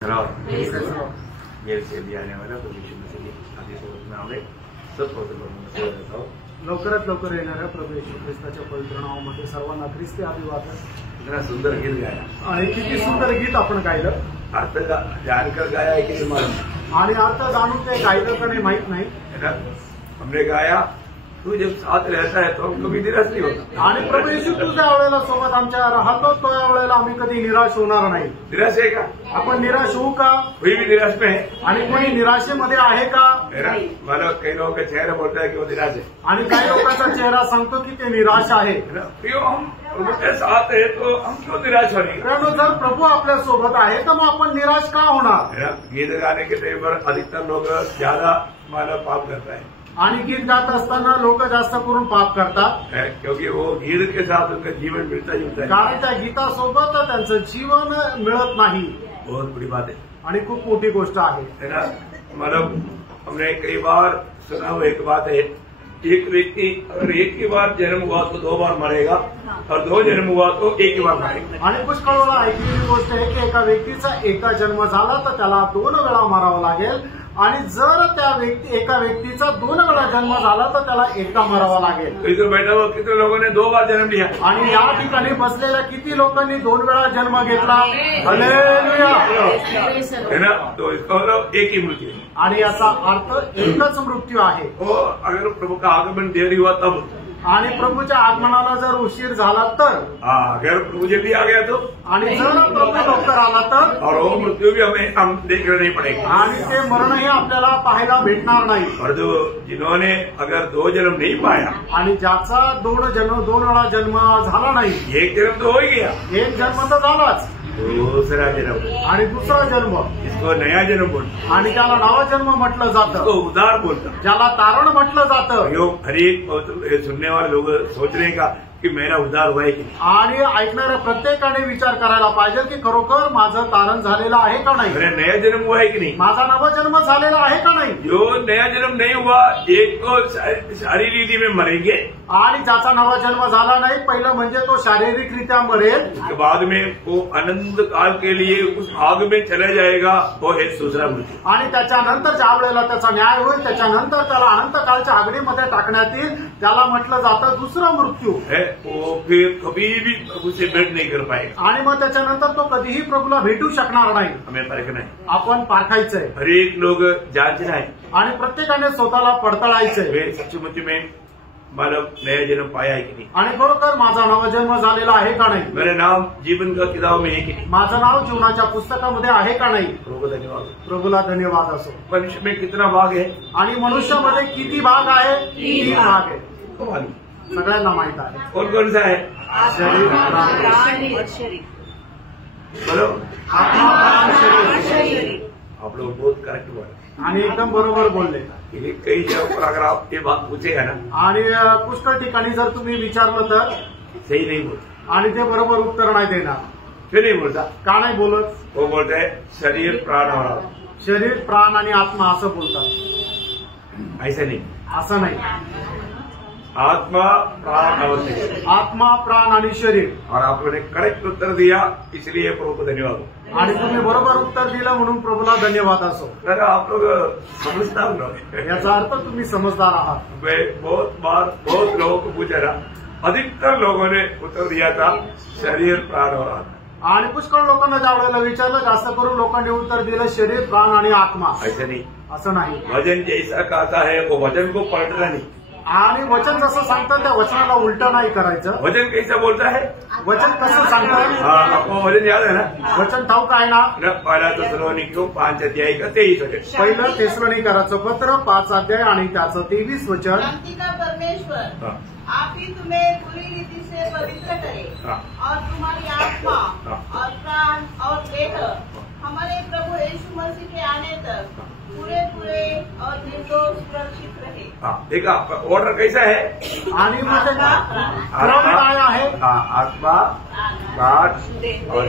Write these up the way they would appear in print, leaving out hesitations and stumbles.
L से भी आने वाला तो विश्व में से आधी सोबत में आवे सब लवकरात लवकर येणाऱ्या प्रभू येशू ख्रिस्ताच्या पवित्र नावामध्ये सर्वांना ख्रिस्ती अभिवादन. इतना सुंदर गीत गाया आणि किती सुंदर गीत आपण गायलं. अर्थ जानकर गाया है कि मालूम आणि अर्थ जाणून ते गायलं का नाही माहित नाही. हमने गाया तू जब साथ रहता है तो हम कभी निराश नहीं होता. आणि प्रभू येशू तू ज्या वेळेला सोबत आमच्या राहतो तो या वेळेला आम्ही कधी निराश होणार नाही. निराश है का? आपण निराश होऊ का? कोई भी निराश में है. आणि कोणी निराशेमध्ये आहे का? मला काही लोगों का चेहरा बोलता है कि वो निराश है. आणि काही लोकांचा चेहरा सांगतो की ते निराश आहे. क्यों हम प्रभु के साथ है तो हम क्यों निराश होंगे. कारण जर प्रभु आपल्या सोबत आहे तर मग आपण निराश का होणार. गीत गाने के टाइम पर अधिकतर लोग ज्यादा माला पाप करता है. आणि गीत गात असताना लोक जास्त करून पाप करतात. क्योंकि वो गीत के साथ उनका जीवन मिलता जुलता है. कारण त्या गीतासोबत त्यांचं जीवन मिळत नाही. बहुत बड़ी बात है आणि खूप मोठी गोष्ट आहे ना. मतलब हमने कई बार सुना हुआ एक बात है, एक व्यक्ति अगर एक ही बार जन्म हुआ तो 2 बार मरेगा और 2 जन्म हुआ तो 1 ही बार मरेगा. आणि पुष्कळ वेळा ऐकलेली गोष्ट आहे की एका व्यक्तीचा एकदा जन्म झाला तर त्याला 2 वेळा मरावं लागेल. आणि जर त्या एका व्यक्तीचा 2 वेळा जन्म झाला तर त्याला एकदा मरावा लागेल. इधर बैठा हुआ कितने लोगों ने 2 बार जन्म लिया. आणि या ठिकाणी बसलेल्या किती लोकांनी 2 वेळा जन्म घेतला. हालेलुया है ना. तो इसका मतलब एक ही मृत्यू है. आणि याचा अर्थ एकच मृत्यू आहे. वो अगर प्रभु का आगमन देरी हुआ तब. आणि प्रभूच्या आगमनाला जर उशीर झाला तर. अगर प्रभु जल्दी आ गया तो. आणि जर प्रभू लवकर आला तर. और वो मृत्यू भी हम देखना नहीं पड़ेगा. आणि ते मरणही आपल्याला पाहायला भेटणार नाही. और जो जिन्होंने अगर 2 जन्म नहीं पाया आणि ज्याचा 2 वेळा जन्म झाला नाही. 1 जन्म तो हो ही गया. 1 जन्म तर झालाच. दूसरा जन्म आणि दुसरा जन्म इसको नया जन्म बोलते. आणि त्याला नवा जन्म म्हटलं जातं. इसको उद्धार बोलता. ज्याला तारण म्हटलं जातं. हर एक सुनने वाले लोग सोचने का की मेरा उद्धार हुआ है की. आणि ऐकणाऱ्या प्रत्येकाने विचार करायला पाहिजे की खरोखर माझं तारण झालेलं आहे का नाही. मेरा नया जन्म हुआ है कि नहीं. माझा नवा जन्म झालेला आहे का नाही. जो नया जन्म नहीं हुआ एक तो शारीरिक रीति में मरेंगे. आणि ज्याचा नवा जन्म झाला नाही पहिलं म्हणजे तो शारीरिकरित्या मरेल. उसके बाद में वो अनंत काल के लिए उस आग में चला जाएगा. वो है दूसरा मृत्यू. आणि त्याच्यानंतर ज्या वेळेला त्याचा न्याय होईल त्याच्यानंतर त्याला अनंत काळच्या आगडीमध्ये टाकण्यात येईल. त्याला म्हटलं जातं दुसरा मृत्यू. वो फिर कभी भी प्रभु से भेंट नहीं कर पाएगा. आणि मग त्याच्यानंतर तो कधीही प्रभूला भेटू शकणार नाही. हमें परखना है. आपण पारखायचंय. हर एक लोग जांचना है. आणि प्रत्येकाने स्वतःला पडताळायचंय. वे सचमुच में मानव नया जन्म पाया है कि नहीं. आणि खरोखर माझा नवा जन्म झालेला आहे का नाही. मेरे नाम जीवन का किताब में है कि नहीं. माझं नाव जीवनाच्या पुस्तकामध्ये आहे का नाही. प्रभु को धन्यवाद. प्रभूला धन्यवाद असो. मनुष्य में कितना भाग है. आणि मनुष्यामध्ये किती भाग आहे. 3 भाग आहे. सगळ्यांना माहित आहे. कौन कौन सा है. शरीर प्राण और शरीर. बोलो. आत्मा प्राण शरीर. आप लोग बहुत करेक्ट बोले. आणि एकदम बरोबर बोलले. कई जगह पर अगर आप ये बात पूछेगा ना. आणि पुष्कळ ठिकाणी जर तुम्ही विचारलं तर सही नहीं बोलता. आणि ते बरोबर उत्तर नाही देणार. क्यों नहीं बोलता. का नाही बोलत. वो बोलते हैं शरीर प्राण और आत्मा. शरीर प्राण आणि आत्मा असं बोलतात. ऐसा नहीं. असं नाही. आत्मा प्राण और शरीर. आत्मा प्राण आणि शरीर. और आप लोगों ने करेक्ट उत्तर दिया इसलिए प्रभु को धन्यवाद. आणि तुम्ही बरोबर उत्तर दिलं म्हणून प्रभूला धन्यवाद असो. तर आप लोग समझदार लोग. याचा अर्थ तुम्ही समजदार आहात. मैं बहुत लोगों को पूछा था. अधिकतर लोगों ने उत्तर दिया था शरीर प्राण और आत्मा. आणि पुष्कळ लोकांना ज्या वेळेला विचारलं जास्त करून लोकांनी उत्तर दिलं शरीर प्राण आणि आत्मा. ऐसा नहीं. असं नाही. वचन जैसा कहता है वो वचन को पलटना नहीं. आणि वचन जसं सांगतं त्या वचनाला उलटा नाही करायचं. वचन कैसा बोलता है. वचन कसं सांगतं. आपको वचन याद है ना. वचन ठाऊक आहे ना. पहिला तेसलोनिकैयों 5 अध्याय का 23 वचन. पहिलं तेसलोनिकराचं पत्र 5 अध्याय आणि त्याचं 23 वचन. परमेश्वर आप ही तुम्हें पूरी रीति से पवित्र करे और तुम्हारी आत्मा और प्राण और देह हमारे प्रभु यीशु मसीह के आने तक पूरे और निर्दोष सुरक्षित रहे. देखा ऑर्डर कैसा है. आणि म्हणजे काय आहे. आत्मा प्राण और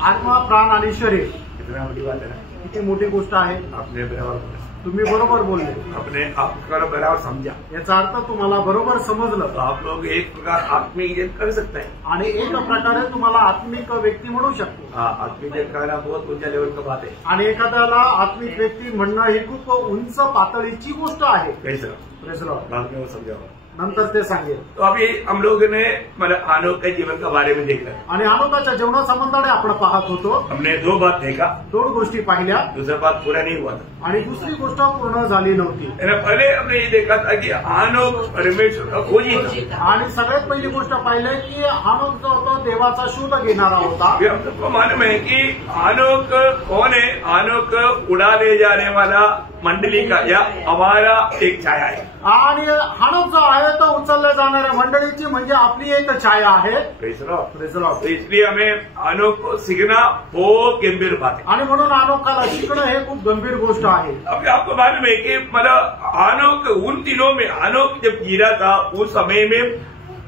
आत्मा प्राण आणि शरीर. कितना बड़ी बात है ना. किती मोठी गोष्ट आहे. आपने बराबर तुम्ही बरोबर बोलले. अपने आपका बराबर समझा. याचा अर्थ तुम्हाला बरोबर समजलं. तो आप लोग एक प्रकार आत्मिक कर सकते हैं. आणि एक प्रकारे तुम्हाला आत्मिक व्यक्ती म्हणू शकतो. हाँ, आत्मिक कहना बहुत ऊंचा लेवल का बात है। आणि एखाद्याला आत्मिक व्यक्ती म्हणणं ही खूप उंच पातळीची गोष्ट आहे. कैसा प्रेज लॉर्ड. बाद में वो समझाओ. नंतर ते सांगेल. तो अभी हम लोग ने मतलब आनोक के जीवन के बारे में देखा आणि आनोकाच्या जीवनासंबंधाने आपण पाहत होतो. हमने 2 बात देखा, 2 गोष्टी पाहिल्या. दूसरा बात पूरा नहीं हुआ था आणि दुसरी गोष्ट पूर्ण झाली नव्हती. पहले हमने ये देखा था कि आनोक परमेश्वर का खोजी था आणि सगळ्यात पहिली गोष्ट पाहिली की आनोक जो होता देवाचा शोध घेणारा होता. हम सबको मालूम है कि आनोक कौन है. आनोक उड़ा ले जाने वाला मंडली का या हमारा एक छाया है. आणि आनोक जो आहे तो उचलल्या जाणाऱ्या मंडळीची म्हणजे आपली एक छाया आहे. Praise Lord. Praise Lord. तो इसलिए हमें आनोक को सीखना बहुत गंभीर बात है. आणि म्हणून आनोकाला शिकणं हे खूप गंभीर गोष्ट आहे. अभी आपको मालूम है कि मतलब आनोक उन दिनों में आनोक जब जीरा था उस समय में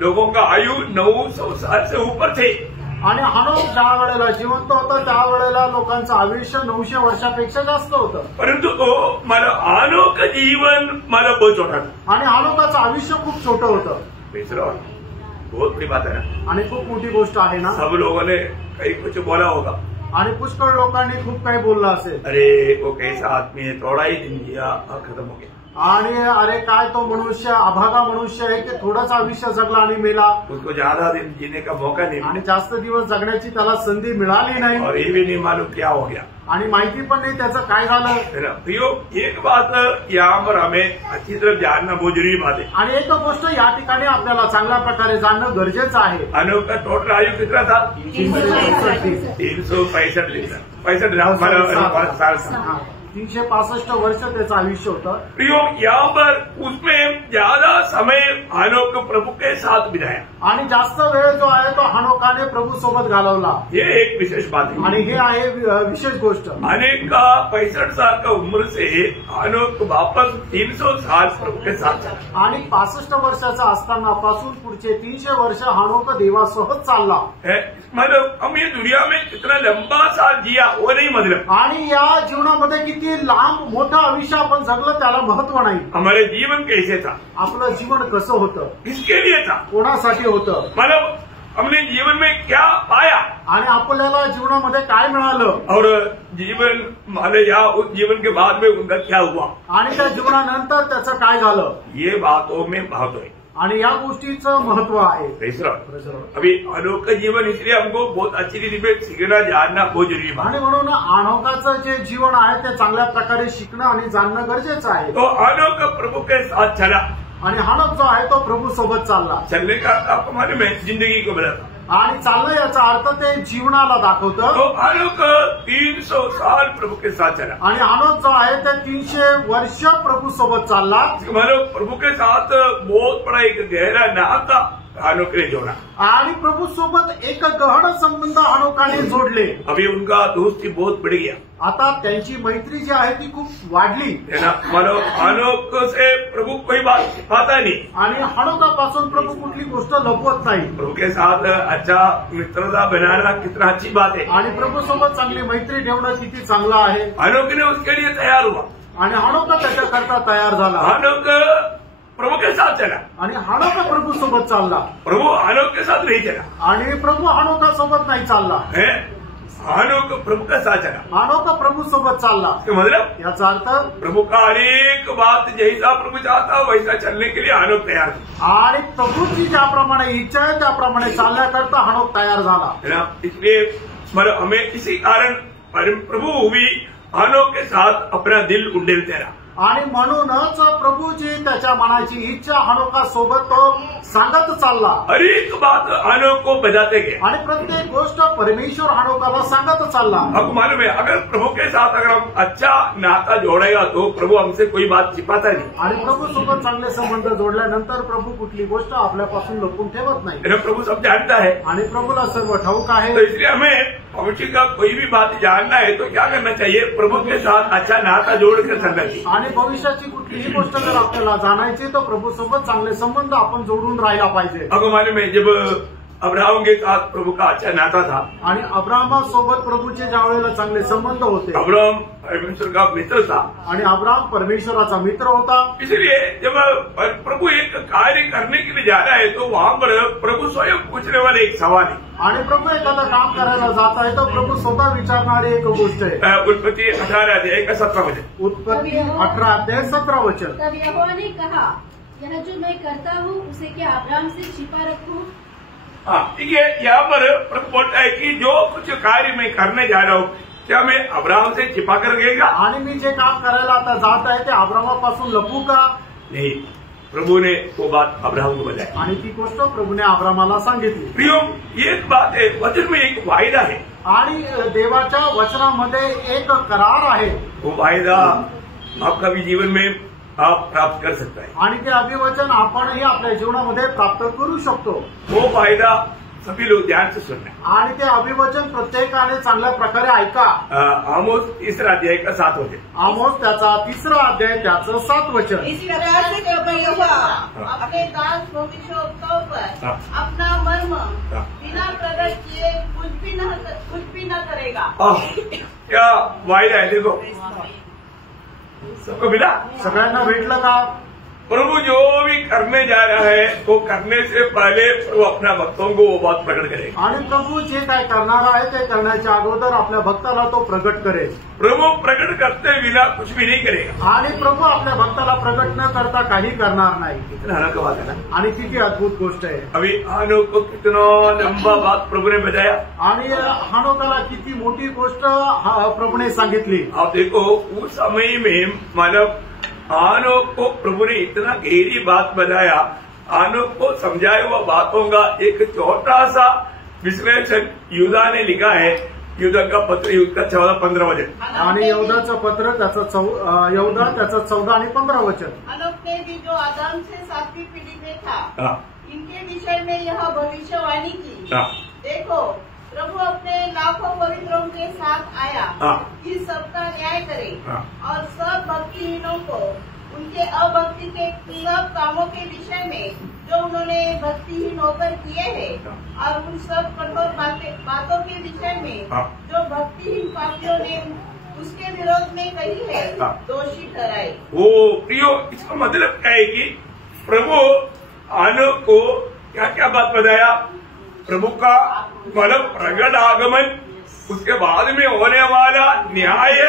लोगों का आयु 900 साल से ऊपर थे. आणि आनोक ज्या वेळेला जिवंत होतं त्यावेळेला लोकांचं आयुष्य 900 वर्षापेक्षा जास्त होतं. परंतु तो मला आनोक जीवन मला बहुत छोटा था. आणि आनोकाचं आयुष्य खूप छोटं होतं. बहुत बड़ी बात है ना. आणि खूप मोठी गोष्ट आहे ना. सब लोगों ने कहीं कुछ बोला होगा. आणि पुष्कळ लोकांनी खूप काही बोललं असेल. अरे वो कैसा आदमी है, थोड़ा ही दिन जिया खत्म हो गया. आणि अरे काय तो मनुष्य अभागा मनुष्य आहे की थोडंच आयुष्य जगला आणि मेला. उसको ज्यादा दिन जीने का मौका नहीं आणि जास्त दिवस जगण्याची त्याला संधी मिळाली नाही. और ये भी नहीं मालूम क्या हो गया. आणि माहिती पण नाही त्याचं काय झालं. प्रियो एक बात यहाँ पर हमें अच्छी तरह जानना बहुत जरूरी बात है. आणि एक गोष्ट या ठिकाणी आपल्याला चांगल्या प्रकारे जाणणं गरजेचं आहे. आनोक का टोटल आयु कितना था. 365 दिन. 65 साल. 365 वर्ष त्याचं आयुष्य होतं. प्रियो यहाँ पर उसमें ज्यादा समय आनोक प्रभु के साथ बिताया. आणि जास्त वेळ जो आहे तो आनोकाने प्रभू सोबत घालवला. ये एक विशेष बात है. आणि हे आहे विशेष गोष्ट. अनेक का 65 साल का उम्र से आनोक वापस 300 साल प्रभु के साथ चला. आणि 65 वर्षाचा असताना पासून पुढचे 300 वर्ष आनोक देवासोबत चालला. मतलब हम ये दुनिया में कितना लंबा साल जिया वो नहीं मतलब. आणि या जीवनामध्ये किती लांब मोठं आयुष्य आपण जगलं त्याला महत्व नाही. हमारे जीवन कैसे था. आपलं जीवन कसं होतं. किसके लिए था. कोणासाठी होतं. मतलब हमने जीवन में क्या पाया. आणि आपल्याला जीवनामध्ये काय मिळालं. और जीवन माने या उस जीवन के बाद में उनका क्या हुआ. आणि त्या जीवनानंतर त्याचं काय झालं. ये बातों में महत्व है. आणि या गोष्टीचं महत्व आहे. अभी आनोक का जीवन इसलिए हमको बहुत अच्छी रीति में सीखना जानना बहुत जरूरी बात. आणि म्हणून आनोकाचं जे जीवन आहे ते चांगल्या प्रकारे शिकणं आणि जाणणं गरजेचं आहे. तो आनोक प्रभु के साथ चला. आणि आनोक जो आहे तो प्रभू सोबत चालला. चलने का आपको मालूम है जिंदगी को बदलता. आणि चालणं याचा अर्थ ते जीवनाला दाखवतं. तो आनोक 300 साल प्रभु के साथ चला. आणि आनोक जो आहे ते 300 वर्ष प्रभू सोबत चालला. मतलब प्रभु के साथ बहुत बड़ा एक गहरा नाता आनोक ने जोड़ा. आणि प्रभू सोबत एक गहन संबंध आनोकाने जोडले. अभी उनका दोस्ती बहुत बढ़ गया. आता त्यांची मैत्री जी आहे ती खूप वाढली. मानो आनोक से प्रभू कोई बात छिपाता नहीं. आणि आनोकापासून प्रभू कुठली गोष्ट लपवत नाही. प्रभू के साथ अच्छा मित्रता बनाना कितना अच्छी बात है. आणि प्रभू सोबत चांगली मैत्री ठेवणं किती चांगलं आहे. आनोक ने उसके लिए तैयार हुआ. आणि आनोक त्याच्याकरता तयार झाला. आनोक प्रभु के साथ चला. आणि आनोक प्रभू सोबत चालला. प्रभु आनोक के साथ नहीं चला. आणि प्रभू आनोकासोबत नाही चालला. आनोक प्रभु के साथ चला. आनोक प्रभू सोबत चालला. मतलब याचा अर्थ प्रभु का अनेक बात जैसा प्रभु चाहता वैसा चलने के लिए आनोक तैयार. आणि प्रभूची ज्याप्रमाणे इच्छा आहे त्याप्रमाणे चालण्याकरता आनोक तयार झाला. इसलिए हमें इसी कारण प्रभु भी आनोक के साथ अपना दिल उंडेलते रहा. आणि म्हणूनच प्रभूजी त्याच्या मनाची इच्छा आनोकासोबत तो सांगत चालला. हर एक बात आनोक को बजाते गए. आणि प्रत्येक गोष्ट परमेश्वर आनोकाला सांगत चालला. आपको मालूम है अगर प्रभु के साथ अगर हम अच्छा नाता जोड़ेगा तो प्रभु हमसे कोई बात छिपाता नहीं. आणि प्रभू सोबत चांगले संबंध जोडल्यानंतर प्रभू कुठली गोष्ट आपल्यापासून लपून ठेवत नाही. प्रभु सब जानता है. आणि प्रभूला सर्व ठाऊक आहे. तो इसलिए हमें भविष्य का कोई भी बात जानना है तो क्या करना चाहिए. प्रभु के साथ अच्छा नाता जोड़कर चलना चाहिए. आणि भविष्याची कुठलीही गोष्ट जर आपल्याला जाणायची तर प्रभू सोबत चांगले संबंध आपण जोडून राहायला पाहिजे. आपको मालूम है जब अब्राहम के साथ प्रभु का अच्छा नाता था। आणि अब्राहमासोबत प्रभूचे ज्या वेळेला चांगले संबंध होते, अब्राहम परमेश्वर का मित्र था आणि अब्राहम परमेश्वराचा मित्र होता। इसलिए जब प्रभु एक कार्य करने के लिए जा रहा है तो वहाँ पर प्रभु स्वयं पूछने वाले एक सवाल है। आणि प्रभू एखादं काम करायला जात आहे तर प्रभू स्वतः विचारणारी एक गोष्ट आहे। उत्पत्ति 18 अध्याय का 17 वचन। उत्पत्ति 18 अध्याय 17 वचन। तब यहोवा ने कहा, यह जो मैं करता हूँ उसे क्या अब्राहम से छिपा रखूं? हाँ, ठीक है। यहाँ पर प्रभु बोलता है कि जो कुछ कार्य मैं करने जा रहा हूँ क्या मैं अब्राहम से छिपा कर गएगा? आणि मी जे काम करायला आता जात आहे ते अब्राहमापासून लपू का? नहीं, प्रभु ने वो बात अब्राहम को बताई आणि ती गोष्ट प्रभूने अब्राहमाला सांगितली। प्रियो, एक बात है, वचन में एक वायदा है आणि देवाच्या वचनामध्ये एक करार आहे। वो वायदा आपका भी जीवन में आप प्राप्त कर सकता है आणि ते अभिवचन आपणही आपल्या जीवनामध्ये प्राप्त करू शकतो। वो वायदा सभी लोग ध्यान से सुनना। आणि ते अभिवचन प्रत्येकाने चांगल्या प्रकारे ऐका। आमोस 3 अध्याय का 7 वचन। आमोस त्याचा 3 अध्याय त्याचं 7 वचन। इस प्रकार से प्रभु यहोवा अपने दास भविष्यवक्ताओं पर अपना मर्म बिना प्रकट किए कुछ भी न करेगा। क्या वायदा है? देखो, सबको मिला, सगळ्यांना भेटलं का? प्रभु जो भी करने जा रहा है वो करने से पहले प्रभु अपना भक्तों को वो बात प्रकट करेगा। आणि प्रभू जे काय करणार आहे ते करण्याच्या अगोदर आपल्या भक्ताला तो प्रकट करेल। प्रभु प्रकट करते बिना कुछ भी नहीं करेगा। आणि प्रभू आपल्या भक्ताला प्रकट न करता काही करणार नाही। कितना अनोखा बात है ना। आणि किती अद्भुत गोष्ट आहे। अभी हानो को कितना लंबा बात प्रभु ने बताया आणि हानोकाला किती मोठी गोष्ट प्रभूने सांगितली। आप देखो, उस समय में मतलब हानोक को प्रभु ने इतना गहरी बात बताया। हानोक को समझाए हुआ बातों का एक छोटा सा विश्लेषण युदा ने लिखा है। युदा का पत्र, युद्ध का 14-15 वचन। आणि यहूदाचं पत्र त्याचं यहूदा त्याचं 14 आणि 15 वचन। हनोक ने भी जो आदम से 7वीं पीढ़ी में था, इनके विषय में यह भविष्यवाणी की, देखो प्रभु अपने लाखों पवित्रों के साथ आया कि सबका न्याय करे और सब भक्तिहीनों को उनके अभक्ति के सब कामों के विषय में जो उन्होंने भक्तिहीन होकर किए हैं और उन सब कठोर बातों के विषय में जो भक्तिहीन पापियों ने उसके विरोध में कही है, दोषी ठहराए। वो प्रियो, इसका मतलब क्या है कि प्रभु हानोक को क्या क्या बात बताया? प्रभु का मतलब प्रगट आगमन, उसके बाद में होने वाला न्याय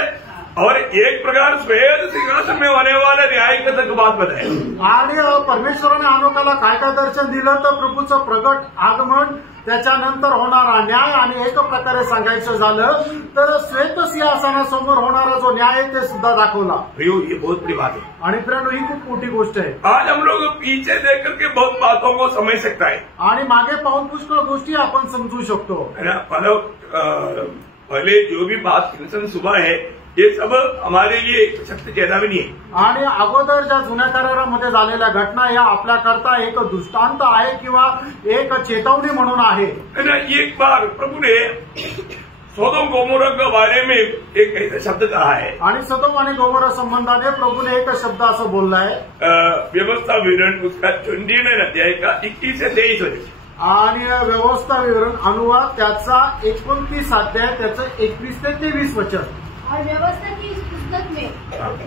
और एक प्रकार स्वेद सिंहासन में होने वाला न्याय तक बात बताए। आणि परमेश्वराने हानोकाला काय काय दर्शन दिलं तर प्रभूचं प्रगट आगमन, त्याच्यानंतर होणारा न्याय आणि एक प्रकारे सांगायचं झालं तर श्वेत सिंहासनासमोर होणारा जो न्याय ते सुद्धा दाखवला। प्रियो, ये बहुत बड़ी बात है। आणि फ्रेंड, ही खूप मोठी गोष्ट आहे। आज हम लोग पीछे देख करके बहुत बातों को समझ सकता है आणि मागे पाहून पुष्कळ गोष्टी आपण समजू शकतो, है ना। मतलब पहले जो भी बात कीर्तन सुबह है, ये सब हमारे लिए एक सख्त चेतावनी है। आणि अगोदर ज्या जुन्या करारामध्ये झालेल्या घटना या आपल्याकरता एक दृष्टांत आहे किंवा एक चेतावणी म्हणून आहे। एक बार प्रभु ने सोदोम गोमोरा के बारे में एक ऐसा शब्द कहा है। आणि सदोम आणि गोमोरा संबंधाने प्रभूने एक शब्द असं बोलला आहे। व्यवस्था विवरण उसका 29 अध्याय का 21 से 23 वचन। आणि व्यवस्था विवरण अनुवाद त्याचा 29 अध्याय त्याचं 21 ते 23 वचन। और व्यवस्था की इस पुस्तक में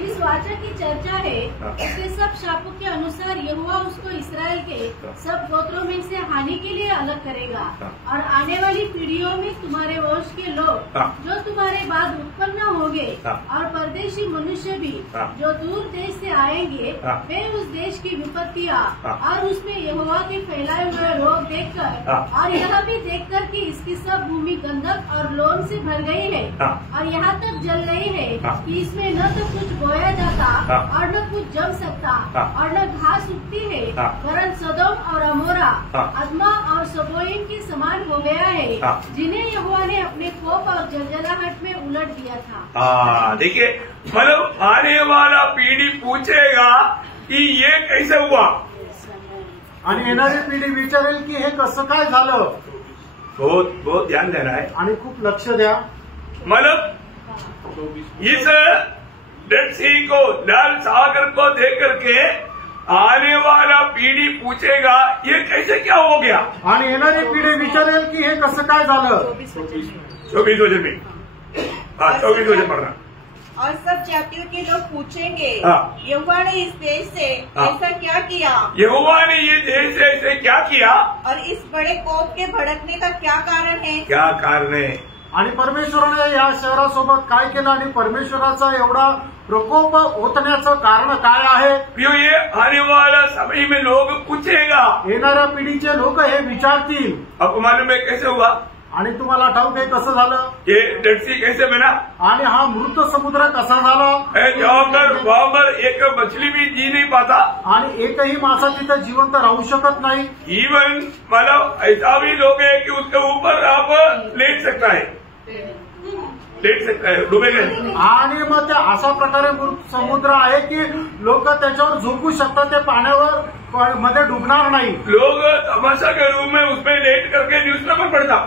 इस वाचा की चर्चा है, उसके सब शापों के अनुसार यहोवा उसको इसराइल के सब गोत्रों में से हानि के लिए अलग करेगा और आने वाली पीढ़ियों में तुम्हारे वंश के लोग जो तुम्हारे बाद उत्पन्न होंगे और परदेशी मनुष्य भी जो दूर देश से आएंगे, वे उस देश की विपत्तियां और उसमें यहोवा के फैलाए हुए रोग देखकर और यह भी देखकर कि इसकी सब भूमि गंधक और लोन से भर गई है और यहाँ तक जल रही है कि इसमें न तो कुछ बोया जाता और न कुछ जम सकता और न घास उगती है, वरन सदोम और अमोरा अदमा और सबोइम के समान हो गया है, जिन्हें यहोवा ने अपने कोप और जलजलाहट में उलट दिया था। देखिए, मतलब आने वाला पीढ़ी पूछेगा कि ये कैसे हुआ, आणि येणारी पिढी विचारेल की हे कसं काय झालं। बहुत बहुत ध्यान देना है आणि खूप लक्ष द्या। मतलब इस डेड सी को, लाल सागर को देख करके आने वाला पीढ़ी पूछेगा ये कैसे क्या हो गया। आणि येणारी पिढी विचारेल की हे कसं काय झालं। 24 वचन में 24 वचन पढ़ना। और सब जातियों के लोग पूछेंगे हाँ। यहोवा ने इस देश से हाँ। ऐसा क्या किया, यहोवा ने ये देश से ऐसे क्या किया, और इस बड़े कोप के भड़कने का क्या कारण है। क्या कारण है। आणि परमेश्वराने या शहरासोबत काय केलं आणि परमेश्वराचा एवढा प्रकोप ओतण्याचं कारण काय आहे। ये आने वाला समय में लोग पूछेगा, येणाऱ्या पिढीचे लोक हे विचारतील। आपको मालूम है कैसे हुआ। आणि तुम्हाला ठाऊक आहे कसं झालं, ये डेड सी कैसे बना, आणि हा मृत समुद्र कसा झाला। वहां पर एक मछली भी जी नहीं पाता, आणि एकही मासा तिथं जिवंत राहू शकत नाही। इवन मतलब ऐसा भी लोग है कि उसके ऊपर आप लेट सकता है, डूबेगा नहीं। आणि मग ते अशा प्रकारे मृत समुद्र आहे की लोक त्याच्यावर झोपू शकतात, ते पाण्यावर मध्ये डुबणार नाही। लोग तमाशा के रूप में उसमें लेट करके न्यूज़पेपर पढ़ता,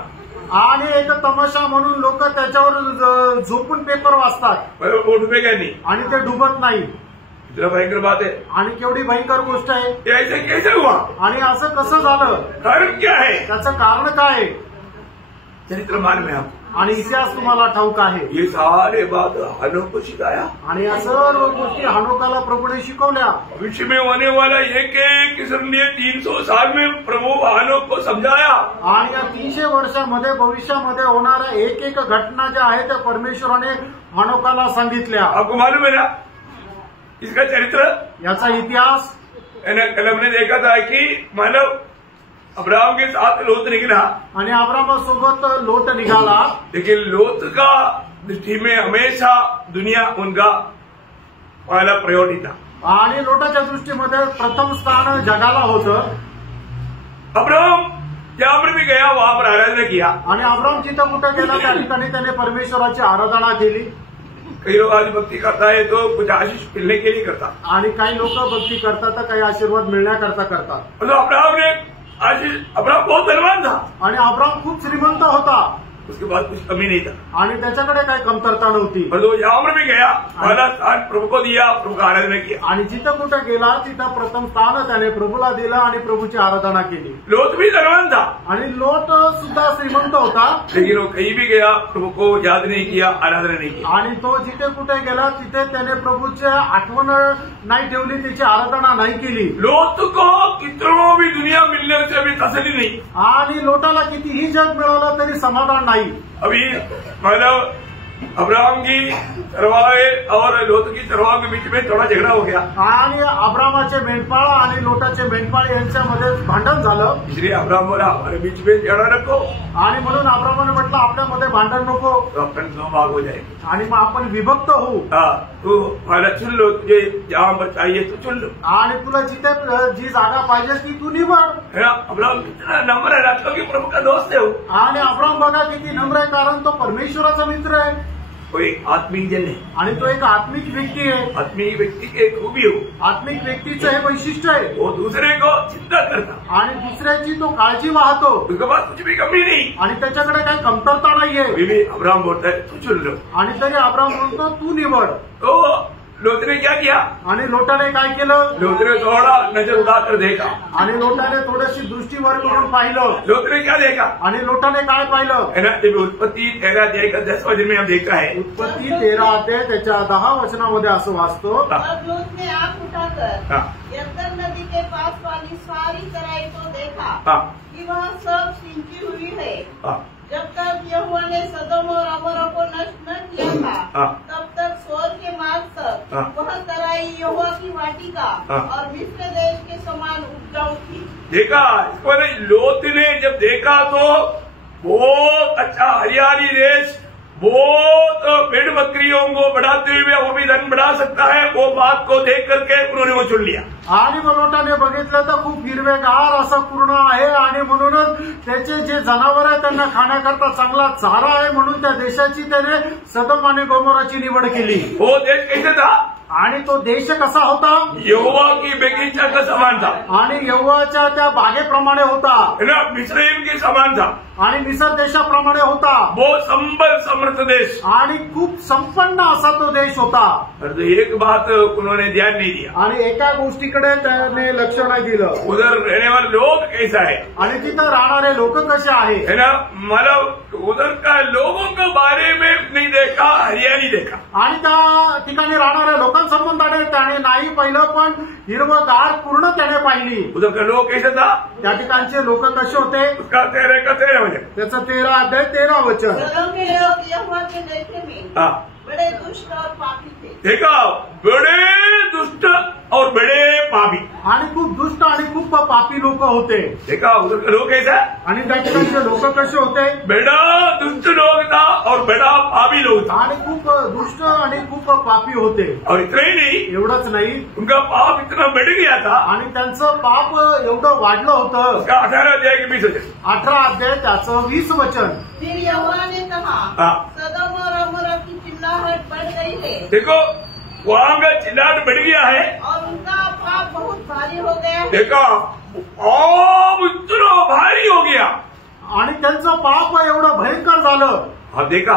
आणि एक तमाशा म्हणून लोक त्याच्यावर झोपून पेपर वाचतात, वो डूबेगा नहीं। आणि ते डुबत नाही। इतना भयंकर बात है। आणि केवढी भयंकर गोष्ट आहे। ये ऐसे कैसे हुआ, आणि असं कसं झालं, कारण क्या है, त्याचं कारण काय आहे। चरित्र मालूम है आपको, आणि इतिहास तुम्हाला ठाऊक आहे। ये सारे बात हनोक को सिखाया, आणि या सर्व गोष्टी हनोकाला प्रभूने शिकवल्या। भविष्य में होने वाला एक किस्म ने 300 साल में प्रभु हनोक को समझाया। आणि या 300 वर्षामध्ये भविष्यामध्ये होणाऱ्या एक एक घटना ज्या आहेत त्या परमेश्वराने हनोकाला सांगितल्या। आपको मालूम है ना इसका चरित्र, याचा इतिहास। कल हमने देखा था कि मानव अब्राहम के साथ लोत निकला, आणि अब्रामासोबत लोट निघाला, लेकिन लोत का दृष्टि में हमेशा दुनिया उनका पहला प्रायोरिटी था। आणि लोटाच्या दृष्टीमध्ये प्रथम स्थान जगाला होतं। अब्राहम जहां पर भी गया वहां पर आराधना किया, आणि अब्राम जिथं कुठं गेला त्या ठिकाणी त्याने परमेश्वराची आराधना केली। कई लोग आज भक्ति करता है तो कुछ आशीष मिलने के लिए करता, आणि काही लोक भक्ती करतात तर काही आशीर्वाद मिळण्याकरता करतात। मतलब अब्राहम ने आशीष, अब्राहम बहुत धनवान था, आणि अब्राम खूप श्रीमंत होता, उसके बाद कुछ कमी नहीं था, आणि त्याच्याकडे काही कमतरता नव्हती। पर वो जहां पर भी गया पहला स्थान प्रभु को दिया, प्रभु का आराधना किया। आणि जिथं कुठं गेला तिथं प्रथम स्थान त्याने प्रभूला दिलं आणि प्रभूची आराधना केली। लोत भी धनवान था, आणि लोट सुद्धा श्रीमंत होता, लेकिन वो कहीं भी गया प्रभु को याद नहीं किया, आराधना नहीं किया। आणि तो जिथे कुठे गेला तिथे त्याने प्रभूची आठवण नाही ठेवली, त्याची आराधना नाही केली। लोत को कितनों भी दुनिया मिलने से भी तसल्ली नहीं, आणि लोटाला कितीही जग मिळालं तरी समाधान नाही। अभी मतलब अब्राहम की तरवार और लोत की तरवार के बीच में थोड़ा झगड़ा हो गया, आणि अब्रामाचे मेंढपाळ आणि लोटाचे मेंढपाळ यांच्यामध्ये भांडण झालं। इसलिए अब्राहम बोला हमारे बीच में झगड़ा रखो, आणि म्हणून अब्रामाने म्हटलं आपल्यामध्ये भांडण नको, तो अपन 2 भाग हो जाएंगे। आणि मग आपण विभक्त होऊ। तू मला चुन लो, तुझे जहां पर चाहिए तो चुन लो, आणि तुला जिथे जी जागा पाहिजे ती तू निवड। है ना। अब्राहम कितना नम्र है, राष्ट्रों के प्रभु का दोस्त है वो। आणि अब्राम बघा किती नम्र आहे, कारण तो परमेश्वराचा मित्र आहे। वो एक आत्मिक जन है, आणि तो एक आत्मिक व्यक्ती आहे। आत्मिक व्यक्ति की एक खूबी हो, आत्मिक व्यक्तीचं हे वैशिष्ट्य आहे। वो दूसरे को चिंता करता, आणि दुसऱ्याची तो काळजी वाहतो, उसके पास कुछ भी कमी नहीं। आणि त्याच्याकडे काही कमतरता नाहीये। अभी भी अब्राहम बोलता है तू चुन लो, आणि तरी अब्राम म्हणतो तू निवड। तो लोत ने क्या किया, आणि लोटाने काय केलं, लोत ने थोड़ा नजर उठाकर देखा, आणि लोटाने थोडीशी दृष्टी वर करून पाहिलं। लोत ने क्या देखा, आणि लोटाने काय पाहिलं, है ना। जब उत्पत्ति 13 अध्याय का 10 वचन में हम देखा है, उत्पत्ती 13 अध्याय त्याच्या 10 वचनामध्ये असं वाचतो। तब लोत ने आंख उठाकर हाँ। यरदन नदी के पास वाली सारी तराई को देखा हाँ। कि वह सब सिंची हुई है। हाँ। जब तक यहोवा ने सदोम और अमोरा को नष्ट न किया था, हाँ। तब तक सोर के मार्ग तक हाँ। वह तराई यहोवा की वाटिका हाँ। और मिस्र देश के समान उपजाऊ थी। देखा इसको नहीं, लोत ने जब देखा तो बहुत अच्छा हरियाली देश, बहुत भेड़ बकरियों को बढ़ाते हुए वो भी धन बढ़ा सकता है, वो बात को देख करके उन्होंने वो चुन लिया। आणि मग लोटाने बघितलं तर खूप हिरवेगार असं पूर्ण आहे, आणि म्हणूनच त्याचे जे जनावर आहे त्यांना खाण्याकरता चांगला चारा आहे, म्हणून त्या देशाची त्याने सदोम आणि गोमोराची निवड केली। वो देश कैसे था, आणि तो देश कसा होता? यहोवा की बगीचा का समान था, आणि यहोवाच्या त्या बागेप्रमाणे होता, है ना, मिस्रैम के समान था, आणि मिसर देशाप्रमाणे होता, वो संबल समृद्ध देश। आणि खूप संपन्न असा तो देश होता। और एक बात उन्होंने ध्यान नहीं दिया, आणि एका गोष्टीकडे त्याने लक्ष नाही दिलं, उधर रहने वाले लोग कैसा है, आणि तिथं राहणारे लोक कसे आहेत, है ना, मतलब उधर का लोगों के बारे में नहीं देखा, हरियाली देखा। आणि त्या ठिकाणी राहणाऱ्या लोकांसंबंधाने त्याने नाही पाहिलं, पण हिरवगार पूर्ण त्याने पाहिली। उधर का लोग कैसा था, त्या ठिकाणचे लोक कसे होते? उसका 13 का 13 वचन। त्याचं 13 अध्याय 13 वचन। सदोम के लोग यहोवा के देश में हाँ, बड़े दुष्ट और पापी थे। देखा, बड़े दुष्ट और बड़े पापी। आणि खूप दुष्ट आणि खूप पापी लोक होते। देखा उधर का लोग कैसा, आणि त्या ठिकाणचे लोक कसे होते? बड़ा दुष्ट लोग था और बड़ा पापी लोग था। आणि खूप दुष्ट आणि खूप पापी होते। और इतना ही नहीं, एवढंच नाही, उनका पाप इतना बढ़ गया था, आणि त्यांचं पाप एवढं वाढलं होतं। उसका 18 अध्याय के 20 वचन। 18 अध्याय त्याचं 20 वचन। फिर यहोवा ने कहा, हाँ, सदोम और अमोरा की चिल्लाहट बढ़ गई है देखो वहां का चिल्लाहट बढ़ गया है, और उनका पाप बहुत भारी हो गया है। देखा पाप इतना भारी हो गया। आणि त्यांचं पाप एवढं भयंकर झालं। हाँ, देखा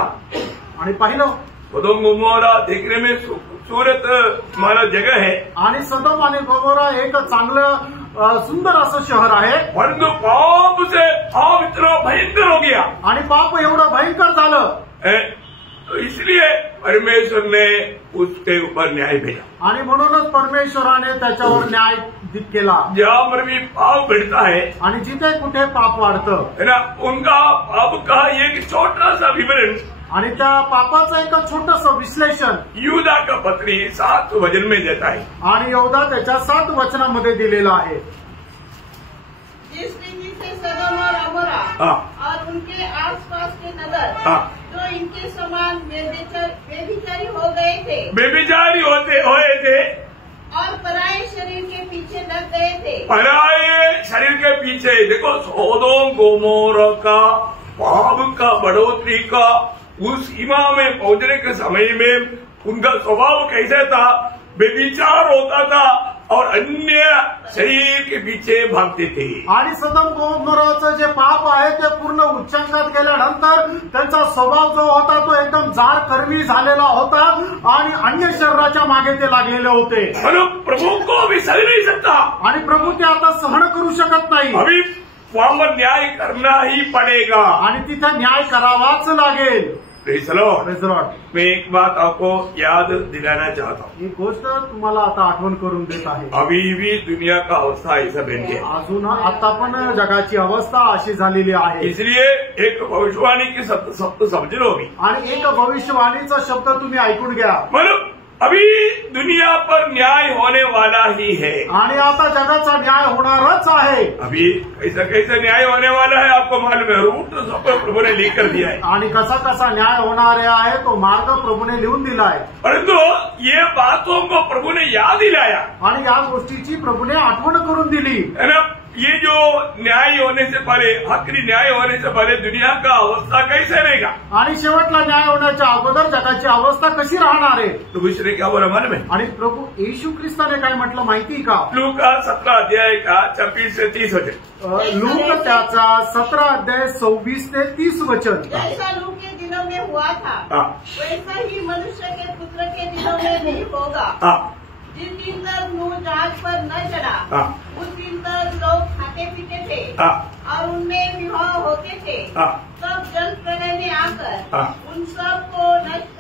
आणि पाहिलं, सदोम गोमोरा देखने में खूबसूरत हमारा जगह है, आणि सदोम आणि गोमोरा एक चांगलं सुंदर असं शहर आहे, परंतु पाप से पाप इतना भयंकर हो गया, आणि पाप एवढं भयंकर झालं, तो इसलिए परमेश्वर ने उसके ऊपर न्याय भेजा। आणि म्हणूनच परमेश्वराने त्याच्यावर न्याय केला। जहाँ पर भी पाप बढ़ता है, आणि जिथे कुठे पाप वाढतं, है ना, उनका पाप का एक छोटा सा विवरण आणि त्या पापाचं एक छोटंसं विश्लेषण यूदा का पत्री 7 वचन में देता है। आणि यहोदा त्याच्या 7 वचनामध्ये दिलेला आहे। जिस रीति से सदोम और अमोरा हाँ, और उनके आसपास के नगर हाँ, जो इनके समान बेभिचारी हो गए थे बेविचारी हुए थे और पराये शरीर के पीछे लग गए थे, पराये शरीर के पीछे। देखो सोदोम गोमोरा का पाप का बढ़ोतरी का उस सीमा में पहुंचने के समय में उनका स्वभाव कैसा था, बेविचार होता था और अन्य शरीर के पीछे भागते थे। आणि सदोम गोमोराचं जे पाप आहे ते पूर्ण उच्चांकात गेल्यानंतर त्यांचा स्वभाव जो होता तो एकदम जार कर्मी झालेला होता, आणि अन्य शरीराच्या मागे ते लागलेले होते। मतलब प्रभु को भी सह नहीं सकता, आणि प्रभु ते आता सहन करू शकत नाही, अभी वहां पर न्याय करना ही पड़ेगा। आणि तिथे न्याय करावाच लागेल। Praise the Lord। Praise the Lord। मैं एक बात आपको याद दिलाना चाहता हूँ, एक गोष्ट तुम्हाला आता आठवण करून देत आहे। अभी भी दुनिया का अवस्था ऐसा बन गया, अजून आता पण जगाची अवस्था अशी झालेली आहे, इसलिए एक भविष्यवाणी की शब्द समझ लो अभी। आणि एक भविष्यवाणीचा शब्द तुम्ही ऐकून घ्या। मतलब अभी दुनिया पर न्याय होने वाला ही है, आणि आता जगाचा न्याय होणारच आहे। अभी कैसा कैसा न्याय होने वाला है आपको मालूम है, रूट तो सबको प्रभु ने लेकर दिया है, आणि कसा कसा न्याय होणार आहे तो मार्ग प्रभूने लिहून दिलाय, परंतु ये बातों को प्रभु ने याद दिलाया, आणि या गोष्टीची प्रभूने आठवण करून दिली। है ना। ये जो न्याय होने से पहले, आखिरी न्याय होने से पहले दुनिया का अवस्था कैसे रहेगा, आणि शेवटला न्याय होण्याच्या अगोदर जगाची अवस्था कशी राहणार आहे, तो विषय क्या बोला मालूम है, आणि प्रभू येशू ख्रिस्ताने काय म्हटलं माहिती का? लूका 17 अध्याय का 26 से 30 वचन। लूक त्याचा 17 अध्याय 26 ते 30 वचन। जैसा लूत के दिनों में हुआ था हाँ, वैसा ही मनुष्य के पुत्र के दिनों में नहीं होगा। हाँ, जिस दिन तक नूह जहाज पर न चढ़ा हाँ, उस दिन तक लोग खाते पीते थे हाँ, और उनमें विवाह होते थे, हाँ, तब जल प्रलय ने आकर हाँ, उन सब को नष्ट